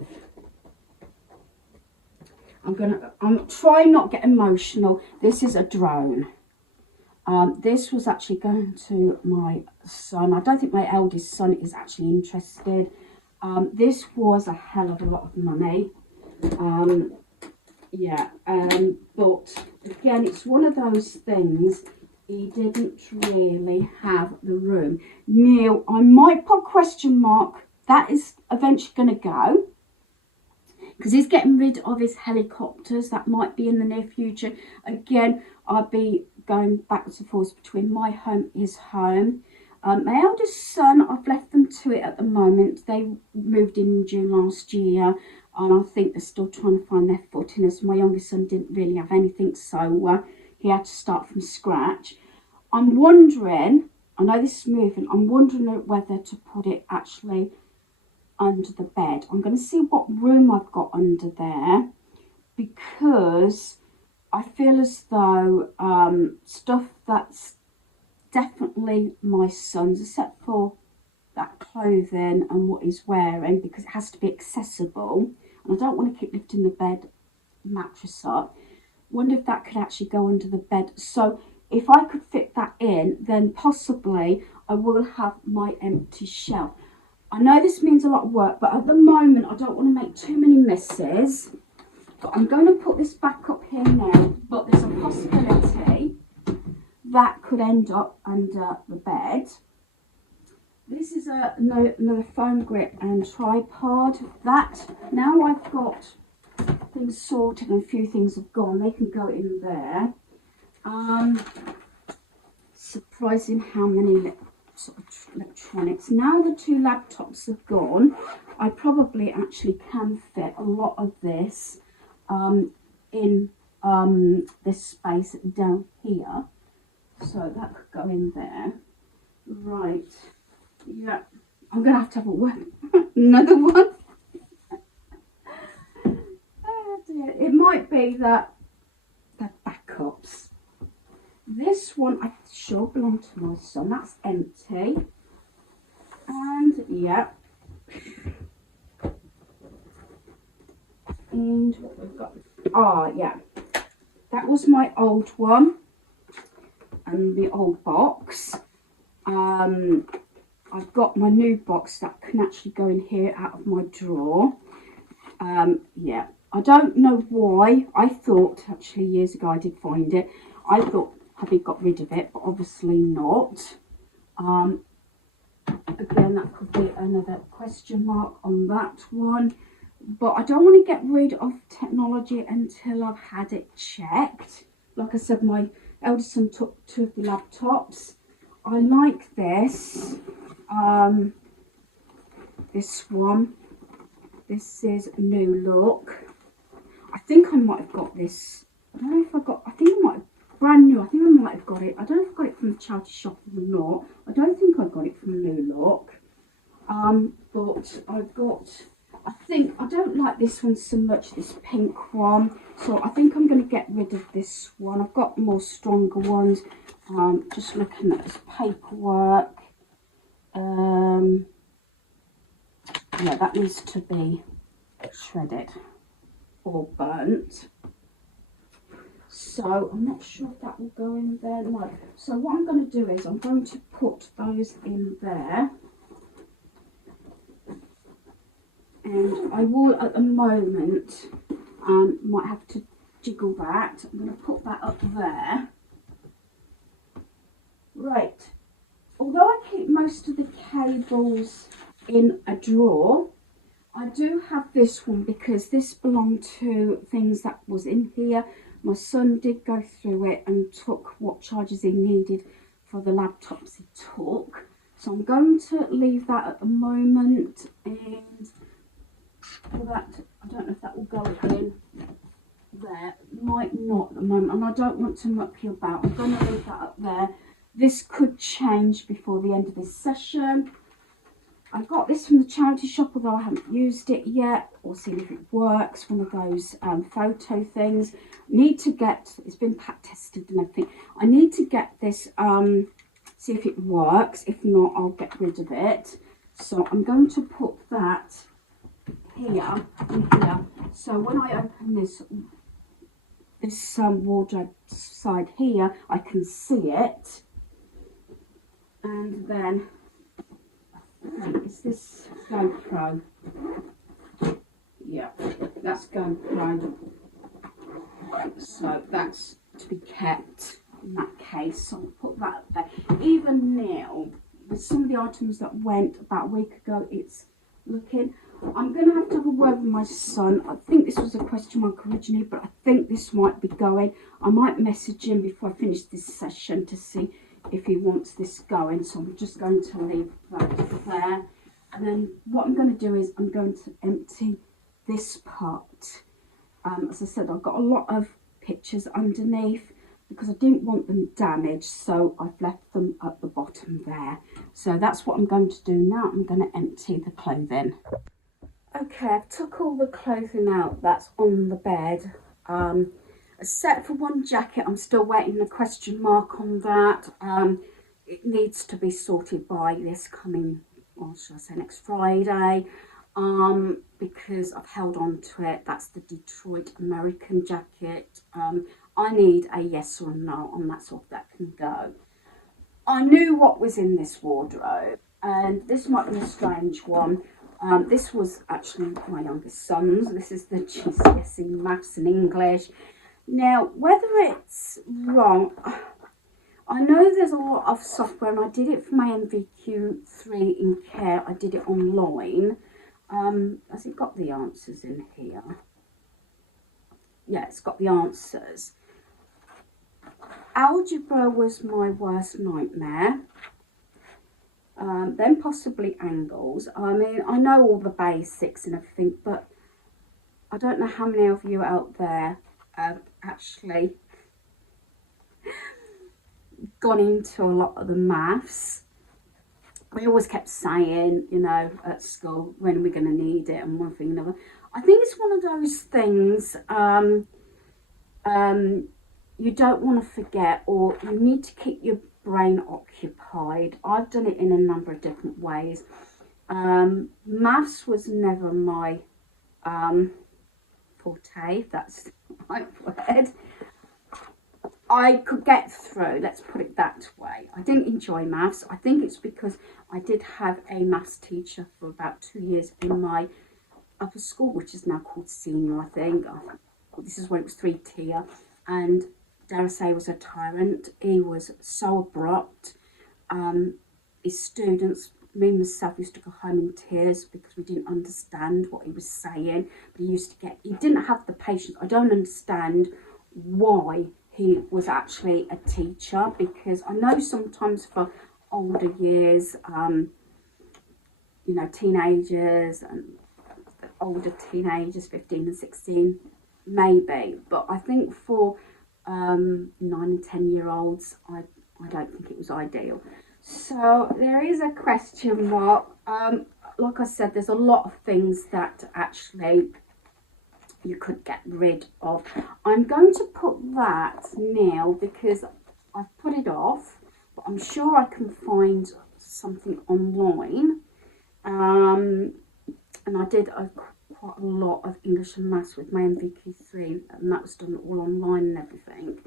I'm trying not to get emotional. This is a drone. This was actually going to my son. I don't think my eldest son is actually interested. This was a hell of a lot of money. But again, it's one of those things he didn't really have the room. Now, I might put question mark. That is eventually going to go, because he's getting rid of his helicopters. That might be in the near future. Again, I'll be going backwards and forwards between my home, his home. My eldest son, I've left them to it at the moment. They moved in June last year, and I think they're still trying to find their footing, as my youngest son didn't really have anything, so he had to start from scratch. I'm wondering, I know this is moving, I'm wondering whether to put it actually under the bed. I'm going to see what room I've got under there, because I feel as though stuff that's definitely my son's, except for that clothing and what he's wearing, because it has to be accessible, and I don't want to keep lifting the bed mattress up. Wonder if that could actually go under the bed. So if I could fit that in, then possibly I will have my empty shelf. I know this means a lot of work, but at the moment I don't want to make too many messes. But I'm going to put this back up here now, but there's a possibility that could end up under the bed. This is another foam grip and tripod. That, now I've got things sorted and a few things have gone, they can go in there. Surprising how many sort of electronics. Now the 2 laptops have gone, I probably actually can fit a lot of this in this space down here, so that could go in there. Right, yeah, I'm gonna have to have a one another one. Oh dear. It might be that they're backups. This one I sure belong to my son, that's empty. And yeah, and what we've got, yeah, that was my old one and the old box. I've got my new box that can actually go in here out of my drawer. Yeah, I don't know why. I thought actually years ago I did find it. I thought hubby got rid of it, but obviously not. Again, that could be another question mark on that one. But I don't want to get rid of technology until I've had it checked. Like I said, my eldest son took 2 of the laptops. I like this. This one. This is New Look. I think I might have got this. I don't know if I got, I think I might have, brand new. I think I might have got it. I don't know if I got it from the charity shop or not. I don't think I got it from New Look. But I've got, I think, I don't like this one so much, this pink one. So I think I'm going to get rid of this one. I've got more stronger ones. Just looking at this paperwork. Yeah, that needs to be shredded or burnt. So I'm not sure if that will go in there. No. So what I'm going to do is I'm going to put those in there. And I will at the moment, might have to jiggle that. I'm going to put that up there. Right. Although I keep most of the cables in a drawer, I do have this one because this belonged to things that was in here. My son did go through it and took what charges he needed for the laptops he took. So I'm going to leave that at the moment, and for that, I don't know if that will go in there. Might not at the moment, and I don't want to muck you about. I'm going to leave that up there. This could change before the end of this session. I got this from the charity shop, although I haven't used it yet or seen if it works. One of those photo things. Need to get, it's been pack tested and everything. I need to get this, see if it works. If not, I'll get rid of it. So I'm going to put that here and here. So when I open this wardrobe side here, I can see it. And then, is this GoPro? Yeah, that's GoPro. So that's to be kept in that case, so I'll put that up there. Even now, with some of the items that went about a week ago, it's looking. I'm going to have a word with my son. I think this was a question mark originally, but I think this might be going. I might message him before I finish this session to see if he wants this going. So I'm just going to leave that there. And then what I'm going to do is I'm going to empty this pot. As I said, I've got a lot of pictures underneath because I didn't want them damaged, so I've left them at the bottom there. So that's what I'm going to do now. I'm going to empty the clothing. Okay, I've took all the clothing out that's on the bed. Except for one jacket, I'm still waiting a question mark on that. It needs to be sorted by this coming, or should I say next Friday, because I've held on to it. That's the Detroit American jacket. I need a yes or no on that, so that can go. I knew what was in this wardrobe, and this might be a strange one. This was actually my youngest son's. This is the GCSE Maths and English. Now, whether it's wrong, I know there's a lot of software, and I did it for my NVQ3 in care. I did it online. Has it got the answers in here? Yeah, it's got the answers. Algebra was my worst nightmare. Then possibly angles. I mean, I know all the basics and everything, but I don't know how many of you out there have actually gone into a lot of the maths. We always kept saying, you know, at school, when are we going to need it, and one thing and another. I think it's one of those things you don't want to forget, or you need to keep your brain occupied. I've done it in a number of different ways. Maths was never my forte, if that's the right word. I could get through, let's put it that way. I didn't enjoy maths. I think it's because I did have a maths teacher for about 2 years in my upper school, which is now called senior, I think. This is when it was 3-tier, and dare I say, was a tyrant. He was so abrupt. His students, me and myself, used to go home in tears because we didn't understand what he was saying. But he didn't have the patience. I don't understand why he was actually a teacher, because I know sometimes for older years, you know, teenagers and older teenagers, 15 and 16, maybe. But I think for 9 and 10-year-olds, I don't think it was ideal. So there is a question mark. Like I said, there's a lot of things that actually you could get rid of. I'm going to put that now because I've put it off, but I'm sure I can find something online. And I did quite a lot of English and Maths with my NVQ3, and that was done all online and everything.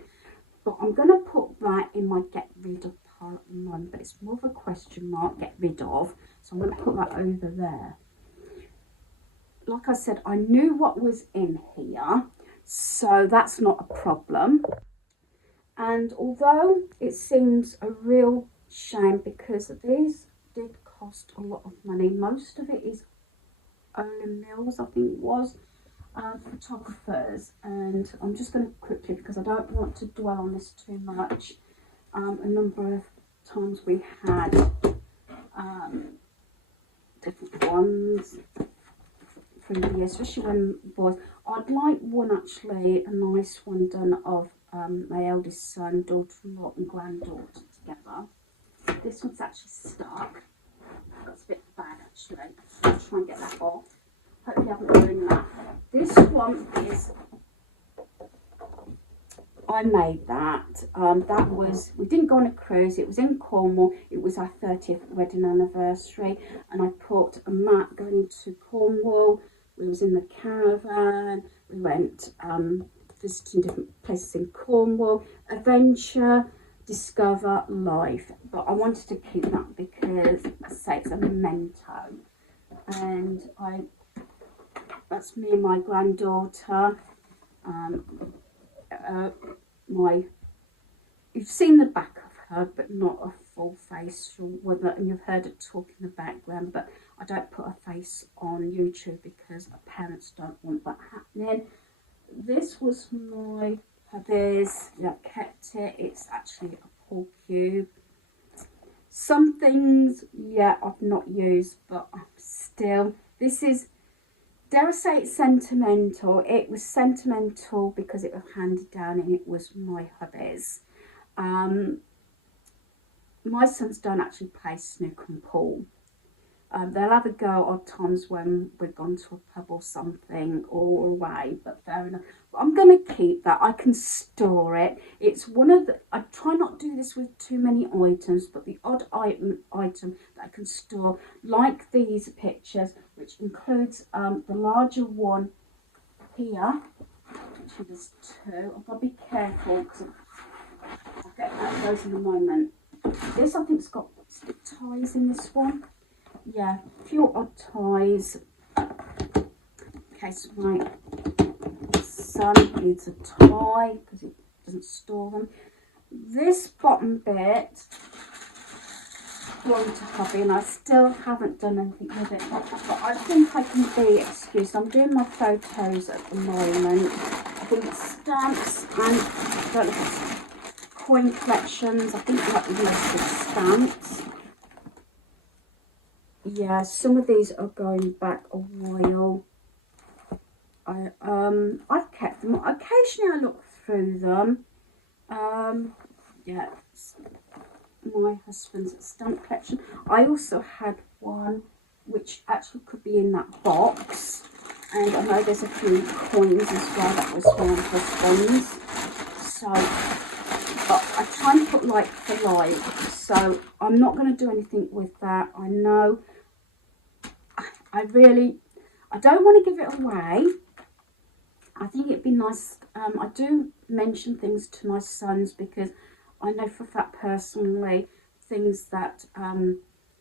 But I'm going to put that in my get rid of part at the moment, but it's more of a question mark, get rid of. So I'm going to put that over there. Like I said, I knew what was in here, so that's not a problem. And although it seems a real shame because these did cost a lot of money, most of it is Olin Mills, I think it was, photographers. And I'm just going to quickly, because I don't want to dwell on this too much, a number of times we had different ones through the year, especially when boys. I'd like one actually, a nice one done of my eldest son, daughter-in-law and granddaughter together. This one's actually stuck. That's a bit bad actually. I'll try and get that off. Hopefully I haven't ruined that. This one is, I made that. That was, we didn't go on a cruise, it was in Cornwall. It was our 30th wedding anniversary, and I put a map going into Cornwall. We was in the caravan, we went visiting different places in Cornwall, adventure, discover, life. But I wanted to keep that because, as I say, it's a memento. And that's me and my granddaughter, my you've seen the back of her, but not a full face, and you've heard her talk in the background, but I don't put a face on YouTube because parents don't want that happening. This was my hubby's. Yeah, I kept it. It's actually a pool cube. Some things, yeah, I've not used, but I'm still, this is, dare I say it's sentimental. It was sentimental because it was handed down and it was my hubby's. My sons don't actually play snooker and pool. They'll have a go odd times when we've gone to a pub or something or away, but fair enough. But I'm going to keep that. I can store it. It's one of the, I try not to do this with too many items, but the odd item that I can store, like these pictures, which includes the larger one here. Actually, there's two. I've got to be careful because I'll get at those in a moment. This, I think's got stick ties in this one. Yeah, a few odd ties. In case my son needs a tie because he doesn't store them. This bottom bit belonged to hubby and I still haven't done anything with it. But I think I can be excused. I'm doing my photos at the moment. I think it's stamps and I don't know if it's coin collections. I think like lots of stamps. Yeah, some of these are going back a while. I've kept them. Occasionally I look through them. Yeah, it's my husband's stamp collection. I also had one which actually could be in that box. And I know there's a few coins as well. That was my husband's. So, but I try and put like for like. So I'm not going to do anything with that. I know. I don't want to give it away. I think it'd be nice. I do mention things to my sons because I know for a fact personally things that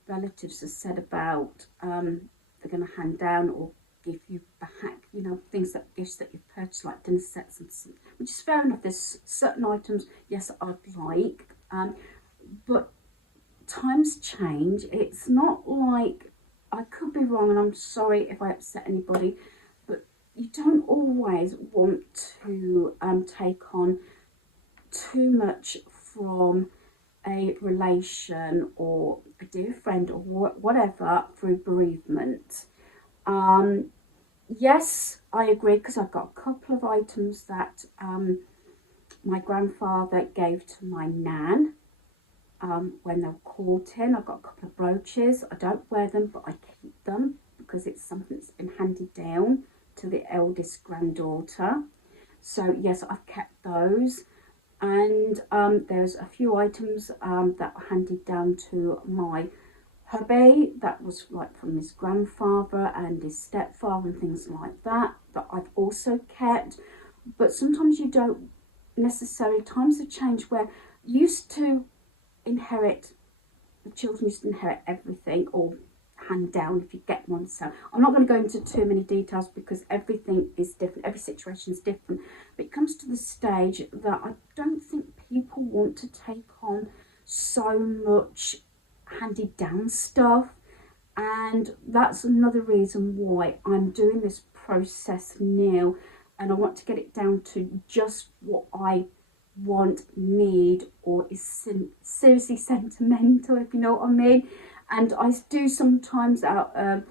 relatives have said about they're going to hand down or give you back, you know, things that gifts that you've purchased like dinner sets and stuff, which is fair enough. There's certain items, yes, I'd like, but times change. It's not like, I could be wrong and I'm sorry if I upset anybody, but you don't always want to take on too much from a relation or a dear friend or whatever through bereavement. Yes, I agree because I've got a couple of items that my grandfather gave to my nan. When they were courting, I've got a couple of brooches. I don't wear them, but I keep them because it's something that's been handed down to the eldest granddaughter. So yes, I've kept those. And there's a few items that were handed down to my hubby that was like from his grandfather and his stepfather and things like that I've also kept. But sometimes you don't necessarily, times have changed where used to inherit, the children used to inherit everything or hand down if you get one. So I'm not going to go into too many details because everything is different, every situation is different, but it comes to the stage that I don't think people want to take on so much handed down stuff, and that's another reason why I'm doing this process now, and I want to get it down to just what I want, need, or is seriously sentimental, if you know what I mean. And I do sometimes and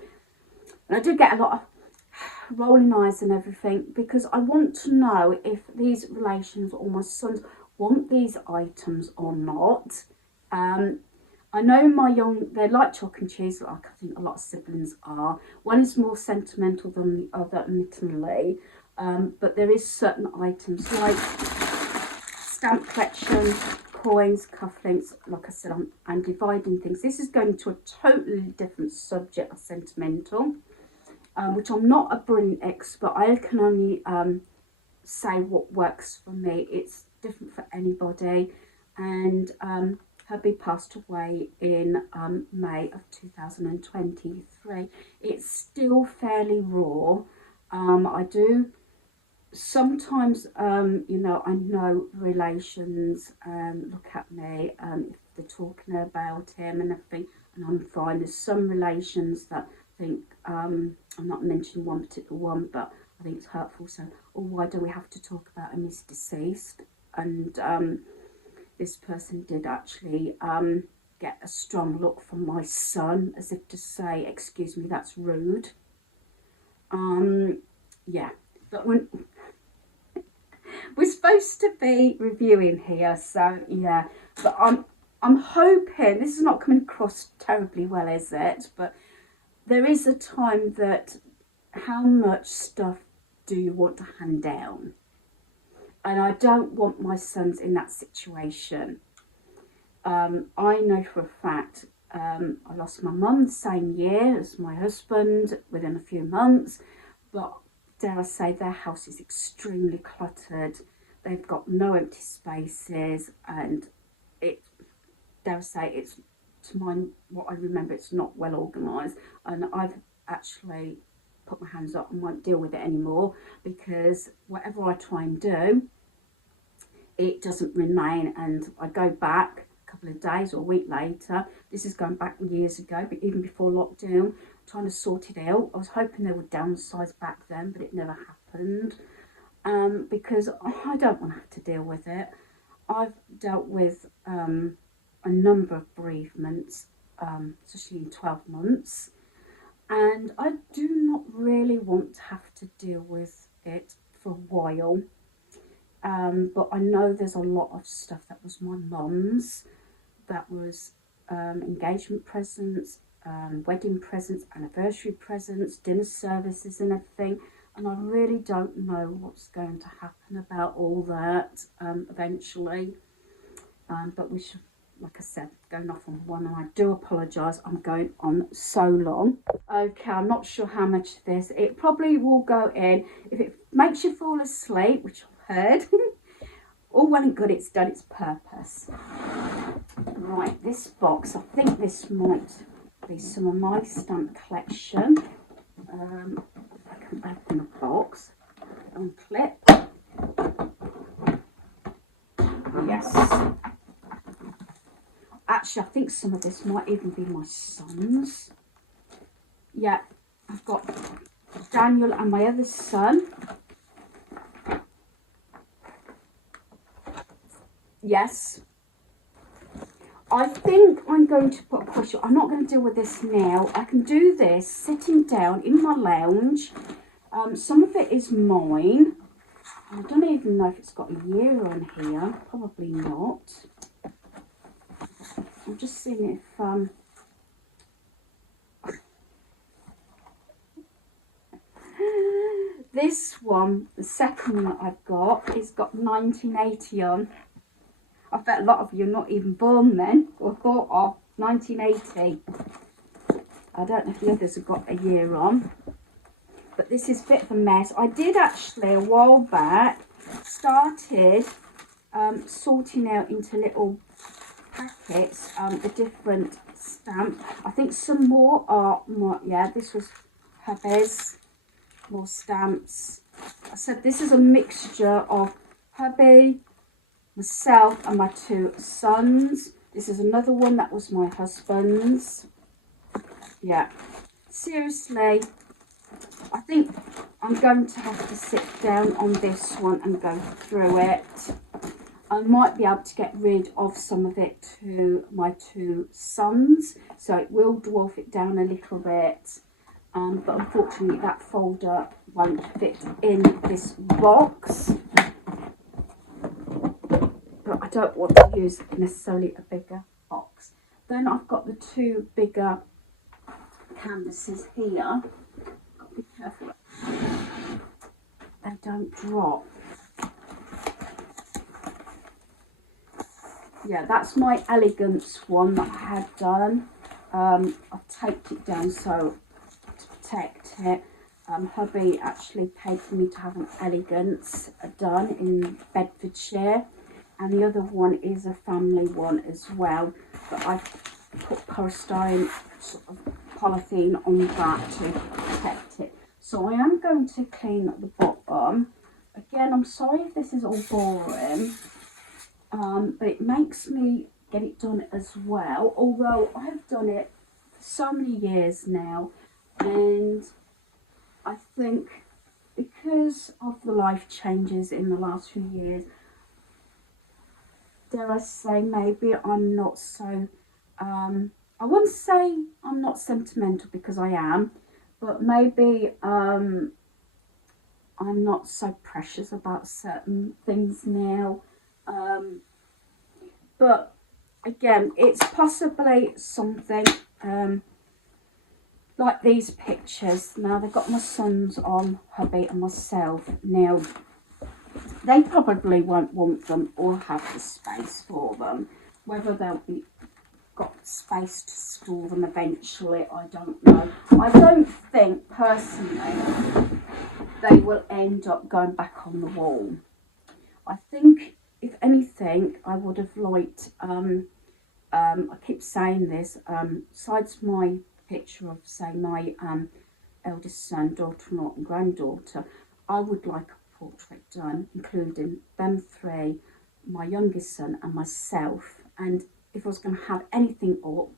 I do get a lot of rolling eyes and everything because I want to know if these relations or my sons want these items or not. I know my young, they like chalk and cheese, like I think a lot of siblings are. One is more sentimental than the other, admittedly, but there is certain items like stamp collection, coins, cufflinks. Like I said, I'm dividing things. This is going to a totally different subject of sentimental, which I'm not a brilliant expert. I can only say what works for me. It's different for anybody. And hubby passed away in May of 2023. It's still fairly raw. I do sometimes, you know, I know relations look at me if they're talking about him and everything, and I'm fine. There's some relations that think, I'm not mentioning one particular one, but I think it's hurtful. So, oh, why do we have to talk about him? He's deceased. And this person did actually get a strong look from my son, as if to say, excuse me, that's rude. Yeah, but when we're supposed to be reviewing here, so yeah, but I'm hoping this is not coming across terribly well, is it? But there is a time that how much stuff do you want to hand down? And I don't want my sons in that situation. I know for a fact I lost my mum the same year as my husband within a few months, but dare I say their house is extremely cluttered. They've got no empty spaces, and it, dare I say, it's, to mind what I remember, it's not well organised. And I've actually put my hands up and won't deal with it anymore, because whatever I try and do, it doesn't remain. And I go back a couple of days or a week later. This is going back years ago, but even before lockdown, trying to sort it out. I was hoping they would downsize back then, but it never happened. Because I don't want to have to deal with it. I've dealt with a number of bereavements, especially in 12 months, and I do not really want to have to deal with it for a while. But I know there's a lot of stuff that was my mum's, that was engagement presents, wedding presents, anniversary presents, dinner services and everything. And I really don't know what's going to happen about all that eventually. But we should, like I said, going off on one, and I do apologise, I'm going on so long. Okay, I'm not sure how much of this, it probably will go in. If it makes you fall asleep, which I've heard, all well and good, it's done its purpose. Right, this box, I think this might be some of my stamp collection. I can open the box and clip. Yes. Actually, I think some of this might even be my son's. Yeah, I've got Daniel and my other son. Yes. I think I'm going to put a push. I'm not going to deal with this now. I can do this sitting down in my lounge. Some of it is mine. I don't even know if it's got a year on here. Probably not. I'm just seeing if this one, the second one that I've got, is got 1980 on. I bet a lot of you are not even born then, or thought of 1980. I don't know if the others have got a year on, but this is a bit of a mess. I did actually, a while back, started sorting out into little packets the different stamps. I think some more are more, yeah, this was hubby's, more stamps. I said this is a mixture of hubby, myself and my two sons. This is another one that was my husband's. Yeah, seriously, I think I'm going to have to sit down on this one and go through it. I might be able to get rid of some of it to my two sons, so it will dwarf it down a little bit. But unfortunately that folder won't fit in this box. But I don't want to use necessarily a bigger box. Then I've got the two bigger canvases here. Got to be careful they don't drop. Yeah, that's my Elegance one that I had done. I've taped it down so to protect it. Hubby actually paid for me to have an Elegance done in Bedfordshire, and the other one is a family one as well, but I've put polystyrene sort of polythene on that to protect it. So I am going to clean the bottom again, I'm sorry if this is all boring, but it makes me get it done as well, although I've done it for so many years now, and I think because of the life changes in the last few years, dare I say, maybe I'm not so, I wouldn't say I'm not sentimental, because I am, but maybe I'm not so precious about certain things now. But again, it's possibly something like these pictures. Now, they've got my sons on, hubby and myself. Now, they probably won't want them or have the space for them. Whether they'll be got space to store them eventually, I don't know. I don't think personally they will end up going back on the wall. I think if anything, I would have liked, I keep saying this, besides my picture of, say, my eldest son, daughter-in-law and granddaughter, I would like a portrait done, including them three, my youngest son and myself. And if I was going to have anything up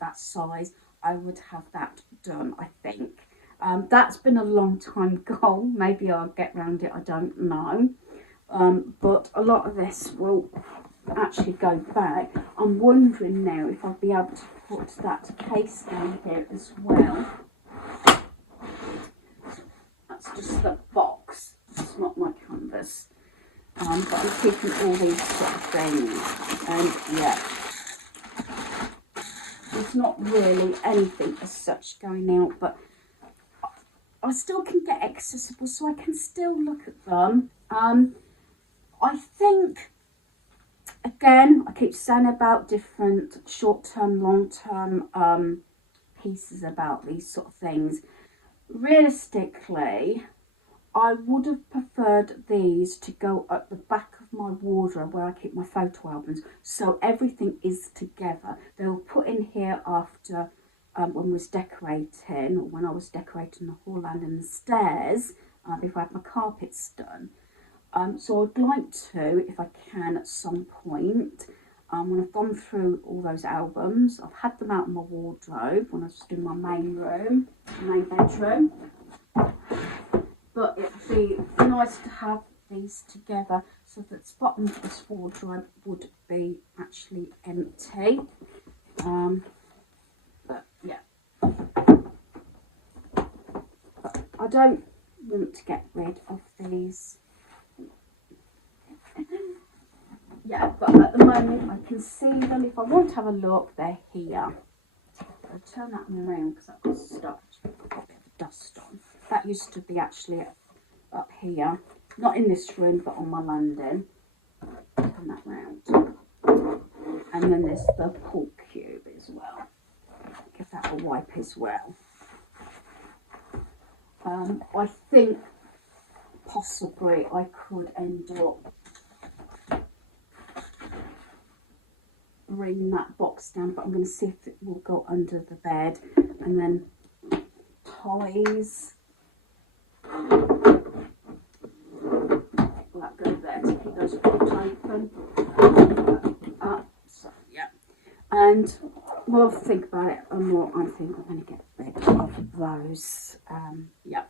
that size, I would have that done, I think. That's been a long time goal. Maybe I'll get round it, I don't know. But a lot of this will actually go back. I'm wondering now if I'll be able to put that case down here as well. That's just the box, it's not my canvas. But I'm keeping all these sort of things, and yeah, there's not really anything as such going out, but I still can get accessible, so I can still look at them. I think, again, I keep saying about different short-term, long-term pieces about these sort of things. Realistically, I would have preferred these to go at the back of my wardrobe where I keep my photo albums, so everything is together. They were put in here after when we was decorating, or when I was decorating the hall and the stairs, before I had my carpets done. So I'd like to, if I can at some point, when I've gone through all those albums, I've had them out in my wardrobe when I was doing my main bedroom. But it'd be nice to have these together so that the bottom of this wardrobe would be actually empty. But yeah, but I don't want to get rid of these. Yeah, but at the moment I can see them. If I want to have a look, they're here. I'll turn that one around because I've got stuff, got a bit of dust on. That used to be actually up here, not in this room, but on my landing. Turn that round. And then there's the pool cube as well. Give that a wipe as well. I think possibly I could end up bringing that box down, but I'm going to see if it will go under the bed. And then toys. That go there to keep those pots open. So yeah, and more I think about it, the more I think I'm going to get rid of those. Yeah.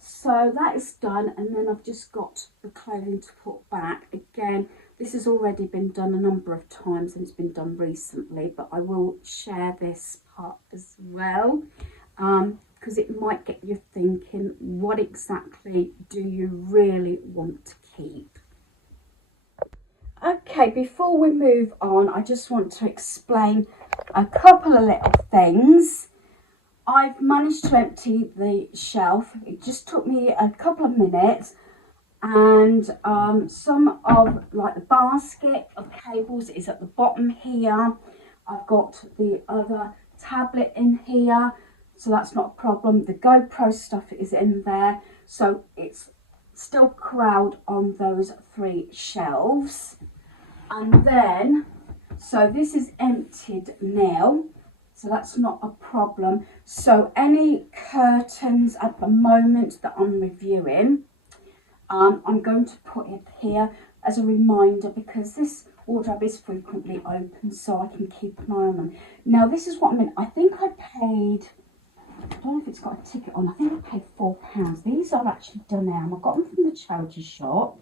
So that is done, and then I've just got the clothing to put back. Again, this has already been done a number of times and it's been done recently, but I will share this part as well, because it might get you thinking, what exactly do you really want to keep? Okay, before we move on, I just want to explain a couple of little things. I've managed to empty the shelf. It just took me a couple of minutes, and some of, like, the basket of cables is at the bottom here. I've got the other tablet in here, so that's not a problem. The GoPro stuff is in there, so it's still corralled on those 3 shelves. And then, so this is emptied now, so that's not a problem. So any curtains at the moment that I'm reviewing, I'm going to put it here as a reminder because this wardrobe is frequently open, so I can keep an eye on them. Now this is what I mean. I think I paid, I don't know if it's got a ticket on, I think I paid £4. These are actually Dunelm. I got them from the charity shop.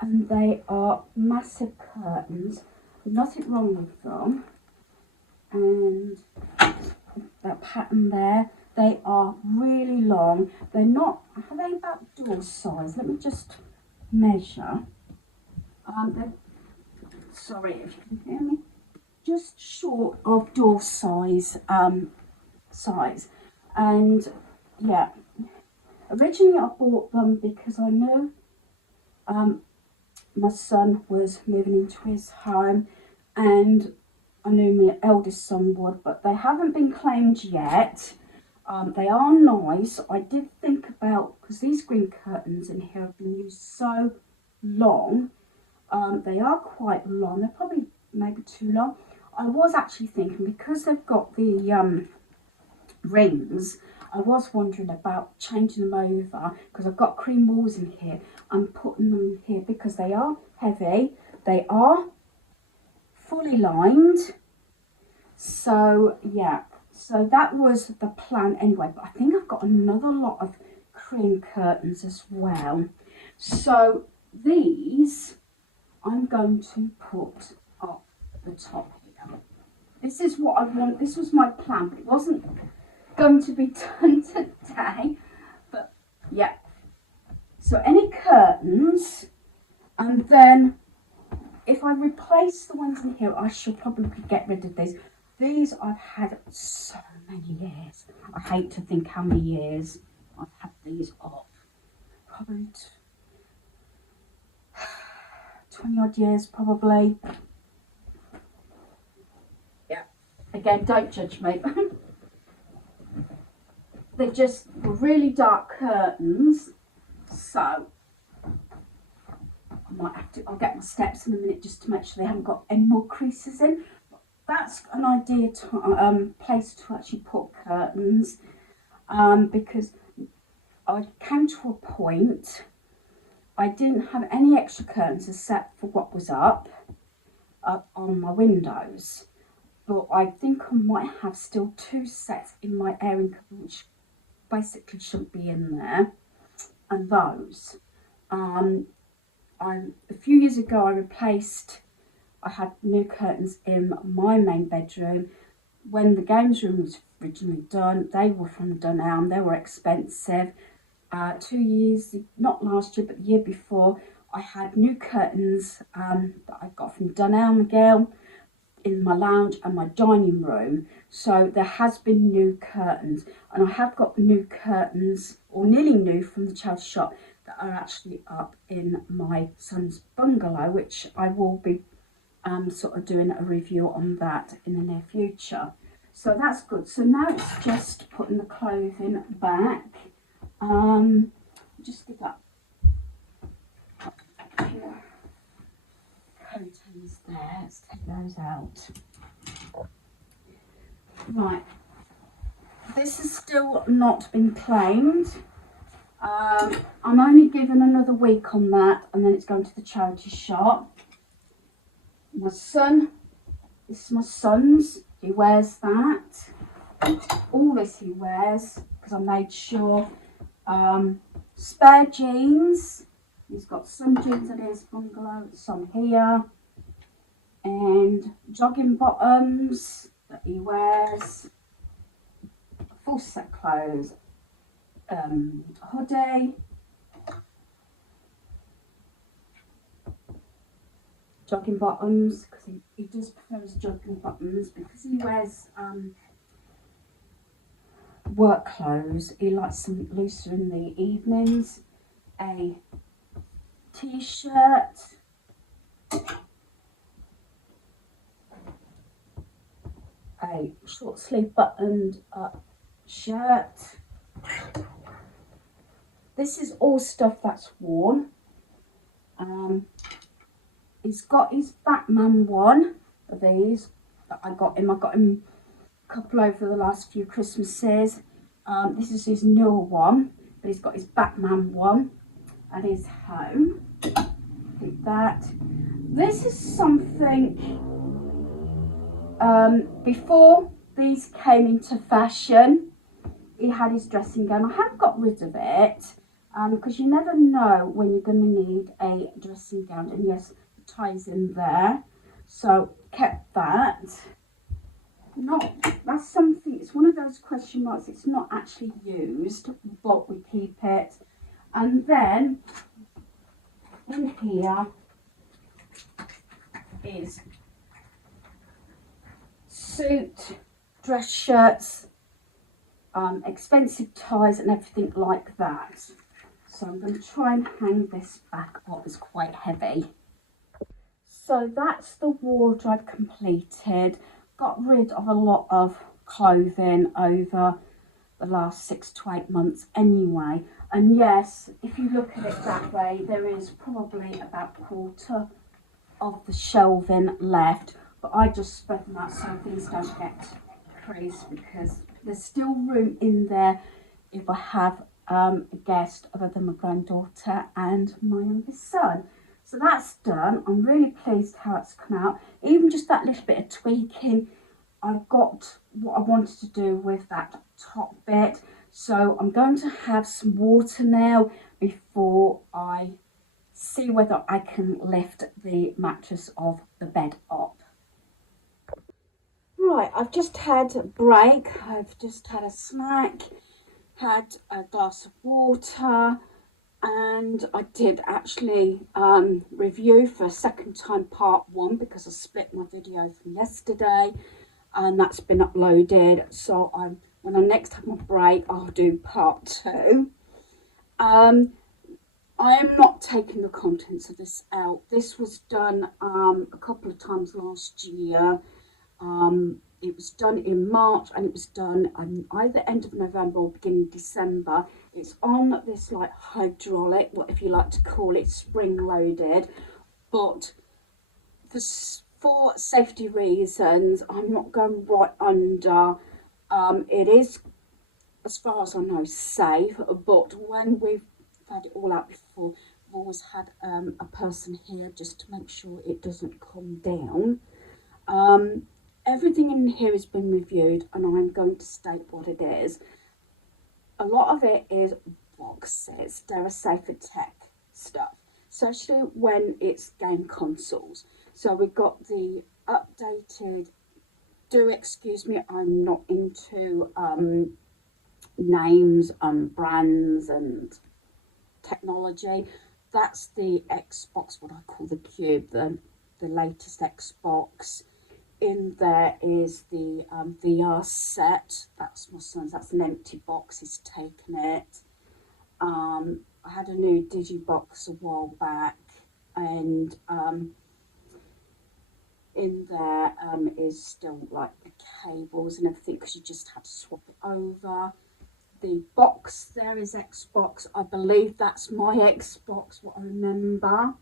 And they are massive curtains, nothing wrong with them. And that pattern there, they are really long. They're not, are they about door size? Let me just measure. Sorry if you can hear me. Just short of door size, and yeah, originally I bought them because I knew my son was moving into his home, and I knew my eldest son would, but they haven't been claimed yet. They are nice. I did think about, because these green curtains in here have been used so long, they are quite long. They're probably maybe too long. I was actually thinking, because they've got the rings, I was wondering about changing them over, because I've got cream walls in here. I'm putting them here because they are heavy. They are fully lined. So yeah, so that was the plan anyway. But I think I've got another lot of cream curtains as well. So these I'm going to put up the top here. This is what I want. This was my plan, but it wasn't going to be done today. But yeah, so any curtains, and then if I replace the ones in here, I shall probably get rid of these. These I've had so many years. I hate to think how many years I've had these up. Probably 20 odd years probably. Yeah, again, don't judge me. They're just really dark curtains, so I might have to, I'll get my steps in a minute just to make sure they haven't got any more creases in. But that's an idea to place to actually put curtains, because I came to a point I didn't have any extra curtains except for what was up on my windows. But I think I might have still 2 sets in my airing cupboard, which basically shouldn't be in there. And those, a few years ago I had new curtains in my main bedroom. When the games room was originally done, they were from Dunelm. They were expensive. 2 years, not last year, but the year before, I had new curtains that I got from Dunelm again in my lounge and my dining room. So there has been new curtains, and I have got new curtains, or nearly new, from the charity shop that are actually up in my son's bungalow, which I will be sort of doing a review on that in the near future. So that's good. So now it's just putting the clothing back. Just give that curtains there. Let's take those out. Right, this has still not been claimed. I'm only given another week on that, and then it's going to the charity shop. My son, this is my son's. He wears that. All this he wears because I made sure. Spare jeans. He's got some jeans at his bungalow, some here, and jogging bottoms that he wears. Full set clothes. Hoodie. Jogging bottoms, because he does prefer his jogging bottoms because he wears work clothes. He likes them looser in the evenings. A t-shirt, a short sleeve buttoned up shirt. This is all stuff that's worn. He's got his Batman one of these that I got him. I got him a couple over the last few Christmases. This is his newer one. but he's got his Batman one at his home. Like that. This is something, before these came into fashion, he had his dressing gown. I haven't got rid of it, because you never know when you're going to need a dressing gown. And yes, the tie's in there, so kept that. That's something, it's one of those question marks, it's not actually used, but we keep it. And then in here is suit, dress shirts, expensive ties and everything like that. So I'm going to try and hang this back up, it's quite heavy. So that's the wardrobe completed. Got rid of a lot of clothing over the last 6 to 8 months anyway. And yes, if you look at it that way, there is probably about a quarter of the shelving left, but I just spread them out so things don't get creased, because there's still room in there if I have a guest other than my granddaughter and my youngest son. So that's done. I'm really pleased how it's come out. Even just that little bit of tweaking, I've got what I wanted to do with that top bit. So I'm going to have some water now before I see whether I can lift the mattress of the bed up. Right, I've just had a break. I've just had a snack, had a glass of water, and I did actually review for a second time part 1, because I split my video from yesterday and that's been uploaded. So when I next have my break, I'll do part 2. I am not taking the contents of this out. This was done a couple of times last year. It was done in March and it was done either end of November or beginning of December. It's on this like hydraulic, what if you like to call it, spring loaded, but for safety reasons I'm not going right under. It is, as far as I know, safe, but when we've had it all out before, I've always had a person here just to make sure it doesn't come down. Everything in here has been reviewed and I'm going to state what it is. A lot of it is boxes. There are safer tech stuff, especially when it's game consoles. So we've got the updated, excuse me, I'm not into names and brands and technology. That's the Xbox, what I call the Cube, the latest Xbox. In there is the VR set. That's my son's. That's an empty box. He's taken it. I had a new Digibox a while back, and in there is still like the cables and everything, because you just had to swap it over. The box there is Xbox. I believe that's my Xbox, what I remember.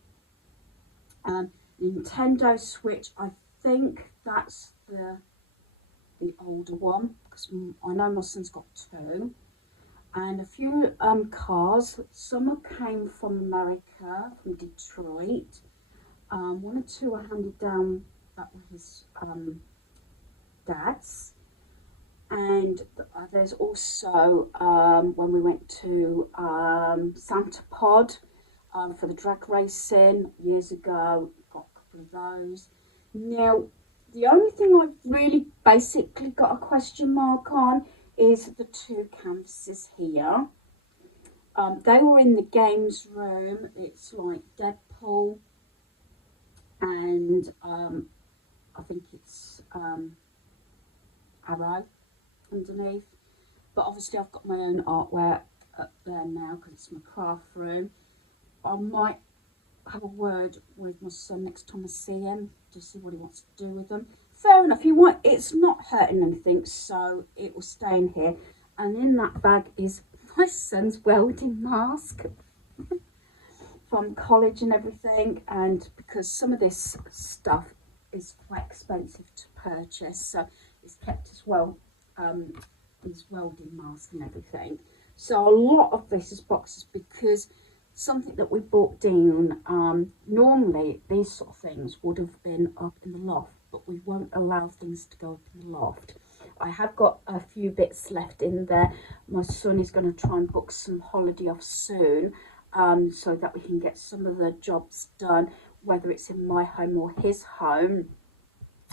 Nintendo Switch, I think that's the older one, because I know my son's got 2. And a few cars. Some came from America, from Detroit. 1 or 2 are handed down, that were his dad's. And there's also, when we went to Santa Pod for the drag racing years ago, got a couple of those. Now, the only thing I've really basically got a question mark on is the 2 canvases here. They were in the games room. It's like Deadpool and I think it's Arrow underneath. But obviously I've got my own artwork up there now because it's my craft room. I might have a word with my son next time I see him to see what he wants to do with them. Fair enough, it's not hurting anything, so it will stay in here. And in that bag is my son's welding mask from college and everything, and because some of this stuff is quite expensive to purchase, so it's kept as well, his welding mask and everything. So a lot of this is boxes because something that we brought down, normally these sort of things would have been up in the loft, but we won't allow things to go up in the loft. I have got a few bits left in there. My son is going to try and book some holiday off soon, so that we can get some of the jobs done, whether it's in my home or his home.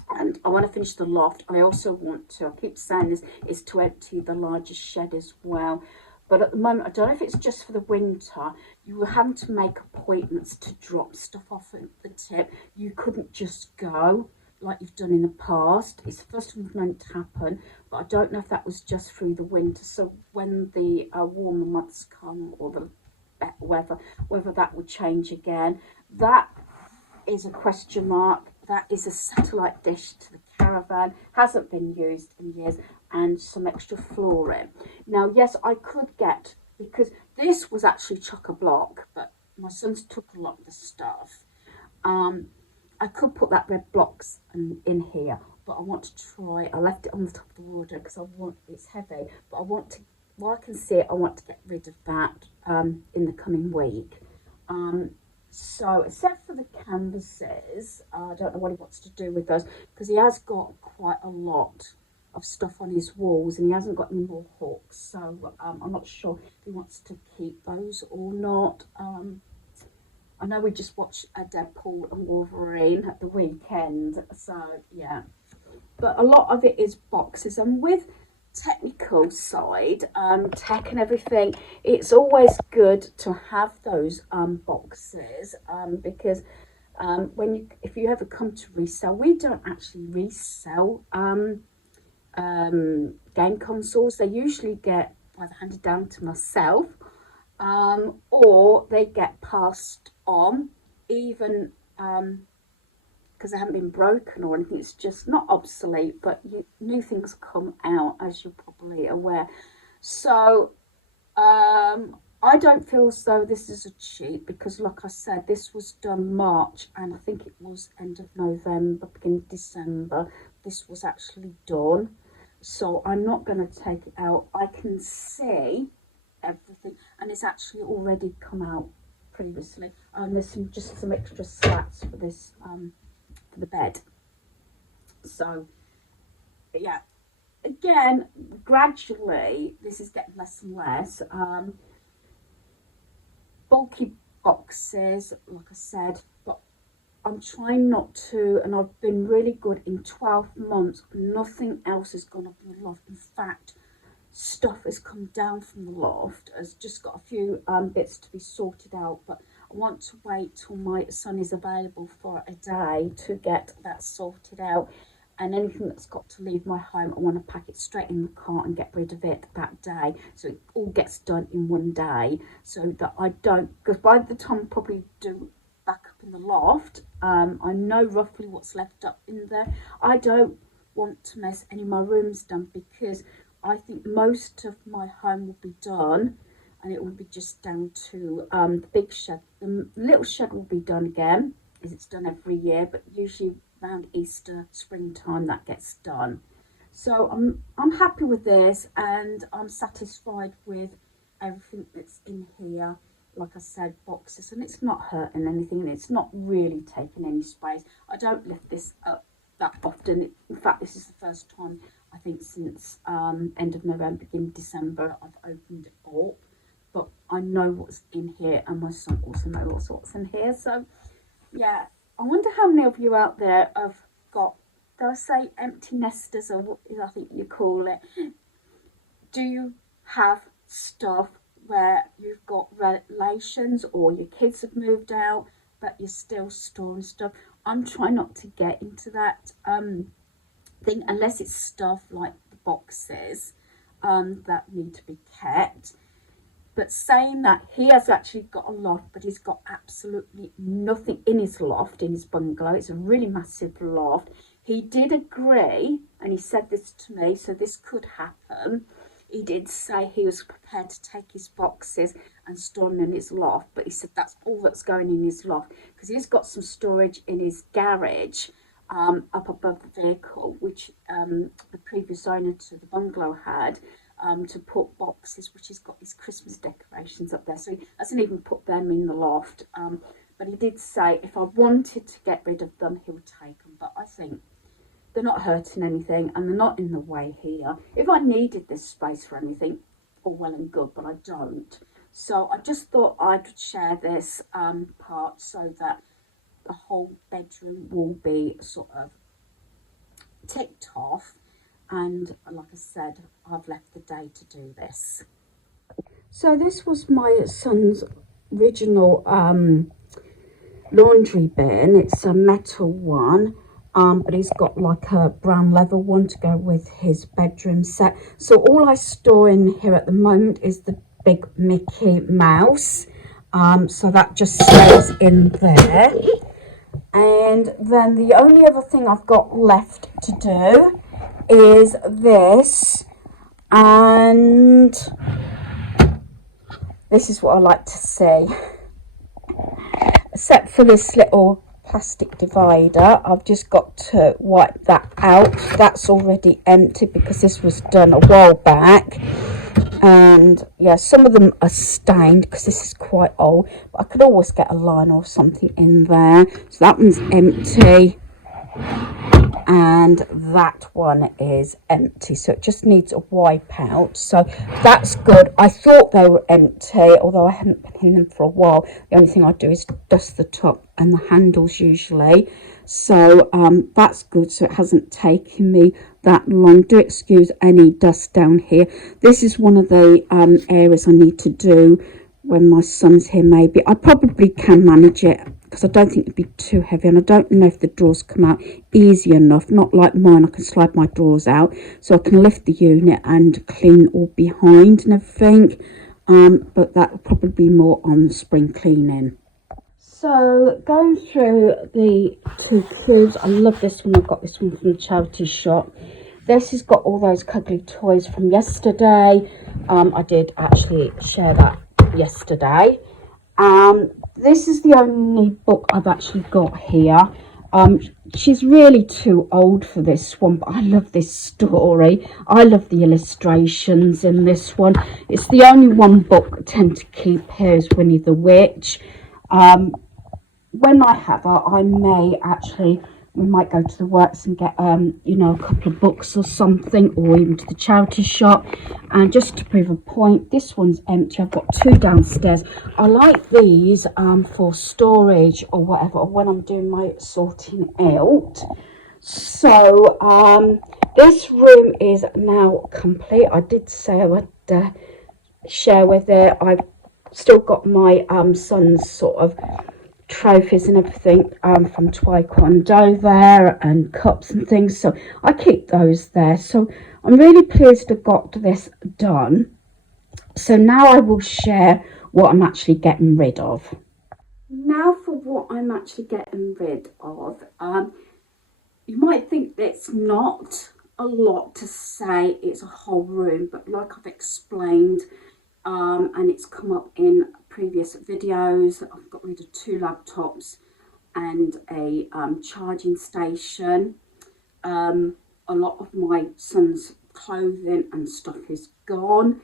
And I want to finish the loft. I also want to, I keep saying this, is to empty the larger shed as well. But at the moment, I don't know if it's just for the winter, you were having to make appointments to drop stuff off at the tip. You couldn't just go like you've done in the past. It's the first time it's meant to happen, but I don't know if that was just through the winter. So when the warmer months come, or the better weather, whether that would change again, that is a question mark. That is a satellite dish to the caravan, hasn't been used in years, and some extra flooring. Now, yes, I could get, because this was actually chock-a-block, but my son's took a lot of the stuff. I could put that red blocks in here, but I want to try. I left it on the top of the wardrobe because I want, it's heavy, but I want to, while I can see it, I want to get rid of that in the coming week. So, except for the canvases, I don't know what he wants to do with those, because he has got quite a lot of stuff on his walls and he hasn't got any more hooks. So, I'm not sure if he wants to keep those or not. I know we just watched a Deadpool and Wolverine at the weekend, so yeah. But a lot of it is boxes, and with technical side, tech and everything, it's always good to have those boxes, because when you, if you ever come to resell, we don't actually resell game consoles. They usually get either handed down to myself, or they get passed on, even because they haven't been broken or anything. It's just not obsolete, but new things come out, as you're probably aware. So I don't feel as though this is a cheat, because, like I said, this was done March, and I think it was end of November, beginning of December. This was actually done. So I'm not going to take it out. I can see everything, and it's actually already come out previously. And there's just some extra slats for this for the bed. So yeah, again, gradually this is getting less and less. Bulky boxes, like I said, but I'm trying not to, and I've been really good. In 12 months, nothing else has gone up in the loft. In fact, stuff has come down from the loft. Has just got a few bits to be sorted out, but I want to wait till my son is available for a day to get that sorted out. And anything that's got to leave my home, I want to pack it straight in the car and get rid of it that day, so it all gets done in one day, so that I don't, because by the time I probably do back up in the loft, I know roughly what's left up in there. I don't want to mess any of my rooms done, because I think most of my home will be done, and it will be just down to the big shed. The little shed will be done again, as it's done every year, but usually around Easter, springtime, that gets done. So I'm happy with this, and I'm satisfied with everything that's in here. Like I said, boxes, and it's not hurting anything, and it's not really taking any space. I don't lift this up that often. In fact, this is the first time, I think, since end of November, beginning of December, I've opened it up. But I know what's in here, and my son also knows what's in here. So yeah, I wonder how many of you out there have got, did I say empty nesters, or what I think you call it? Do you have stuff where you've got relations or your kids have moved out, but you're still storing stuff? I'm trying not to get into that thing, unless it's stuff like the boxes that need to be kept. But saying that, he has actually got a loft, but he's got absolutely nothing in his loft, in his bungalow. It's a really massive loft. He did agree, and he said this to me, so this could happen. He did say he was prepared to take his boxes and store them in his loft, but he said that's all that's going in his loft, because he's got some storage in his garage up above the vehicle, which the previous owner to the bungalow had. to put boxes, which he's got his Christmas decorations up there, so he hasn't even put them in the loft. But he did say if I wanted to get rid of them, he would take them. But I think they're not hurting anything and they're not in the way here. If I needed this space for anything, all well and good, but I don't. So I just thought I'd share this part so that the whole bedroom will be sort of ticked off. And like I said, I've left the day to do this. So this was my son's original laundry bin. It's a metal one, but he's got like a brown leather one to go with his bedroom set. So all I store in here at the moment is the big Mickey Mouse. So that just stays in there. And then the only other thing I've got left to do is this, and this is what I like to see. Except for this little plastic divider, I've just got to wipe that out. That's already empty because this was done a while back. And yeah, some of them are stained because this is quite old, but I could always get a line or something in there. So that one's empty, and that one is empty, so it just needs a wipe out. So that's good. I thought they were empty, although I haven't been in them for a while. The only thing I do is dust the top and the handles usually. So that's good. So it hasn't taken me that long. Do excuse any dust down here. This is one of the areas I need to do when my son's here. Maybe I probably can manage it because I don't think it'd be too heavy, and I don't know if the drawers come out easy enough. Not like mine, I can slide my drawers out, so I can lift the unit and clean all behind and everything. But that will probably be more on the spring cleaning. So going through the two cubes, I love this one. I got this one from the charity shop. This has got all those cuddly toys from yesterday. I did actually share that yesterday. This is the only book I've actually got here. She's really too old for this one, but I love this story. I love the illustrations in this one. It's the only one book I tend to keep here is Winnie the Witch. When I have her, we might go to the works and get you know, a couple of books or something, or even to the charity shop. And just to prove a point, this one's empty. I've got two downstairs. I like these for storage or whatever, or when I'm doing my sorting out. So this room is now complete. I did say I would share with it. I've still got my son's sort of trophies and everything from Taekwondo there, and cups and things, so I keep those there. So I'm really pleased I got this done. So now I will share what I'm actually getting rid of. Now for what I'm actually getting rid of. You might think it's not a lot to say, it's a whole room, but like I've explained, and it's come up in previous videos, I've got rid of 2 laptops and a charging station. A lot of my son's clothing and stuff is gone.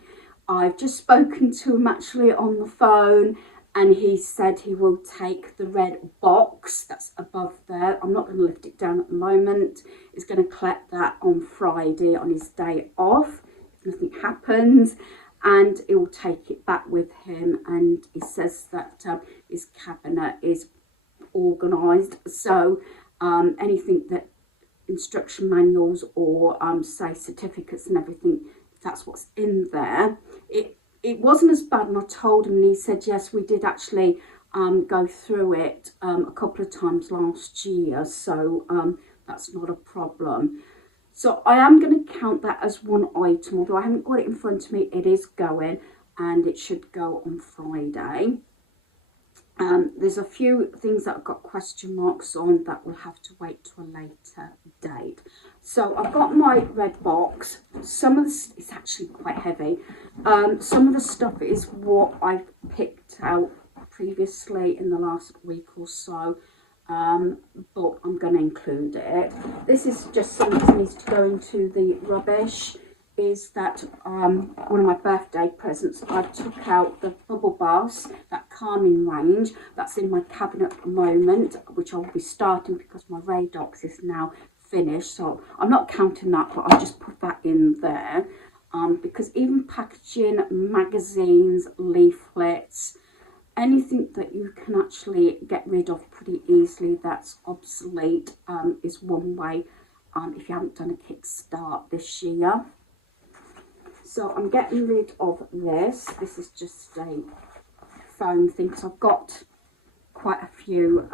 I've just spoken to him actually on the phone, and he said he will take the red box that's above there. I'm not going to lift it down at the moment. He's going to collect that on Friday on his day off, if nothing happens. And he will take it back with him, and he says that his cabinet is organised, so anything that instruction manuals or say certificates and everything, that's what's in there. It wasn't as bad, and I told him, and he said yes, we did actually go through it a couple of times last year, so that's not a problem. So I am going to count that as one item, although I haven't got it in front of me. It is going, and it should go on Friday. There's a few things that I've got question marks on that will have to wait to a later date. So I've got my red box. Some of this is actually quite heavy. Some of the stuff is what I've picked out previously in the last week or so. But I'm going to include it. This is just something that needs to go into the rubbish. is that one of my birthday presents, I took out the bubble baths, that calming range. That's in my cabinet at the moment, which I'll be starting because my Radox is now finished. So I'm not counting that, but I'll just put that in there. Because even packaging, magazines, leaflets, anything that you can actually get rid of pretty easily that's obsolete is one way if you haven't done a kickstart this year. So I'm getting rid of this. This is just a foam thing because I've got quite a few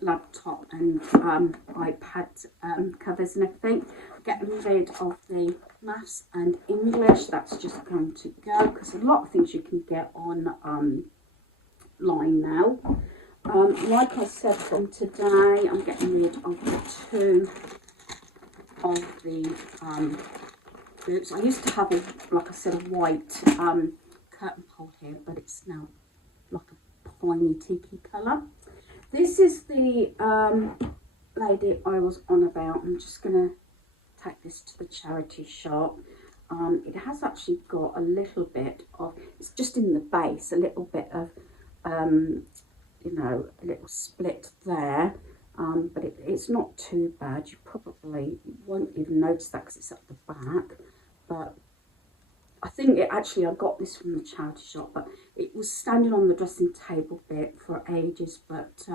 laptop and iPad covers and everything. Getting rid of the maths and English. That's just going to go because a lot of things you can get on line now. Like I said from today, I'm getting rid of the two of the boots. I used to have, like I said, a white curtain pole here, but it's now like a piney tiki colour. This is the lady I was on about. I'm just going to take this to the charity shop. It has actually got a little bit of, it's just in the base, a little bit of, you know, a little split there. But it's not too bad. You probably won't even notice that because it's at the back. But I think I got this from the charity shop, but it was standing on the dressing table bit for ages. But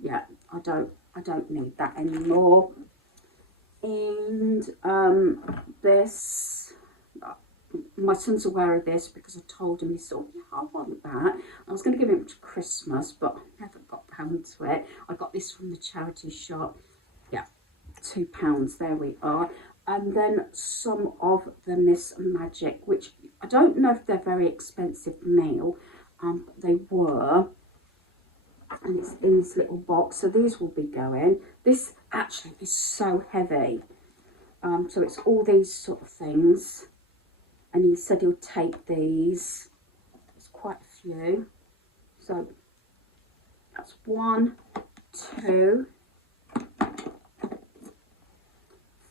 yeah, I don't need that anymore. And this, my son's aware of this because I told him. He thought, yeah, I want that. I was going to give him to Christmas, but I never got round to it. I got this from the charity shop. Yeah, £2. There we are. And then some of the Miss Magic, which I don't know if they're very expensive meal, but they were. And it's in this little box, so these will be going. This actually is so heavy. So it's all these sort of things. And he said he'll take these. There's quite a few. So that's 1, 2,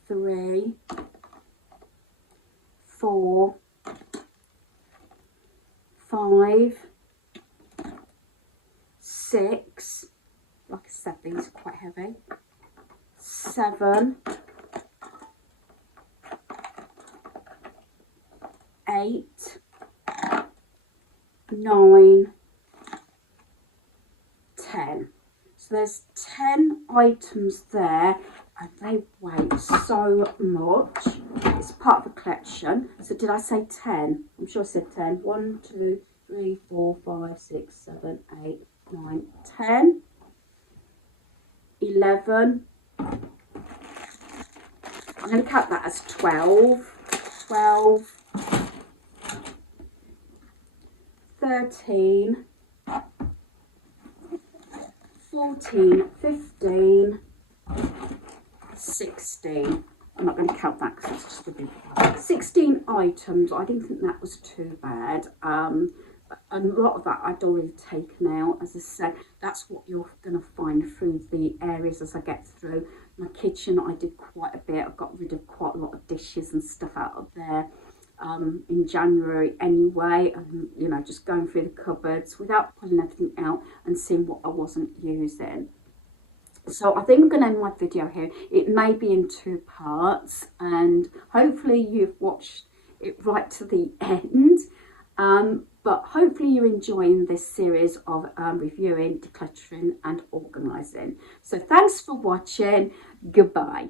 3, 4, 5, 6. Like I said, these are quite heavy. 7, 8, 9, 10. So there's 10 items there, and they weigh so much. It's part of the collection. So did I say 10? I'm sure I said 10. 1, 2, 3, 4, 5, 6, 7, 8, 9, 10, 11. I'm going to count that as 12. 13, 14, 15, 16. I'm not going to count that because it's just a big one. 16 items. I didn't think that was too bad. And a lot of that I'd already taken out. As I said, that's what you're going to find through the areas as I get through. My kitchen, I did quite a bit. I got rid of quite a lot of dishes and stuff out of there in January anyway. And, you know, just going through the cupboards without pulling everything out and seeing what I wasn't using. So I think I'm going to end my video here. It may be in 2 parts, and hopefully you've watched it right to the end. But hopefully you're enjoying this series of reviewing, decluttering and organising. So thanks for watching. Goodbye.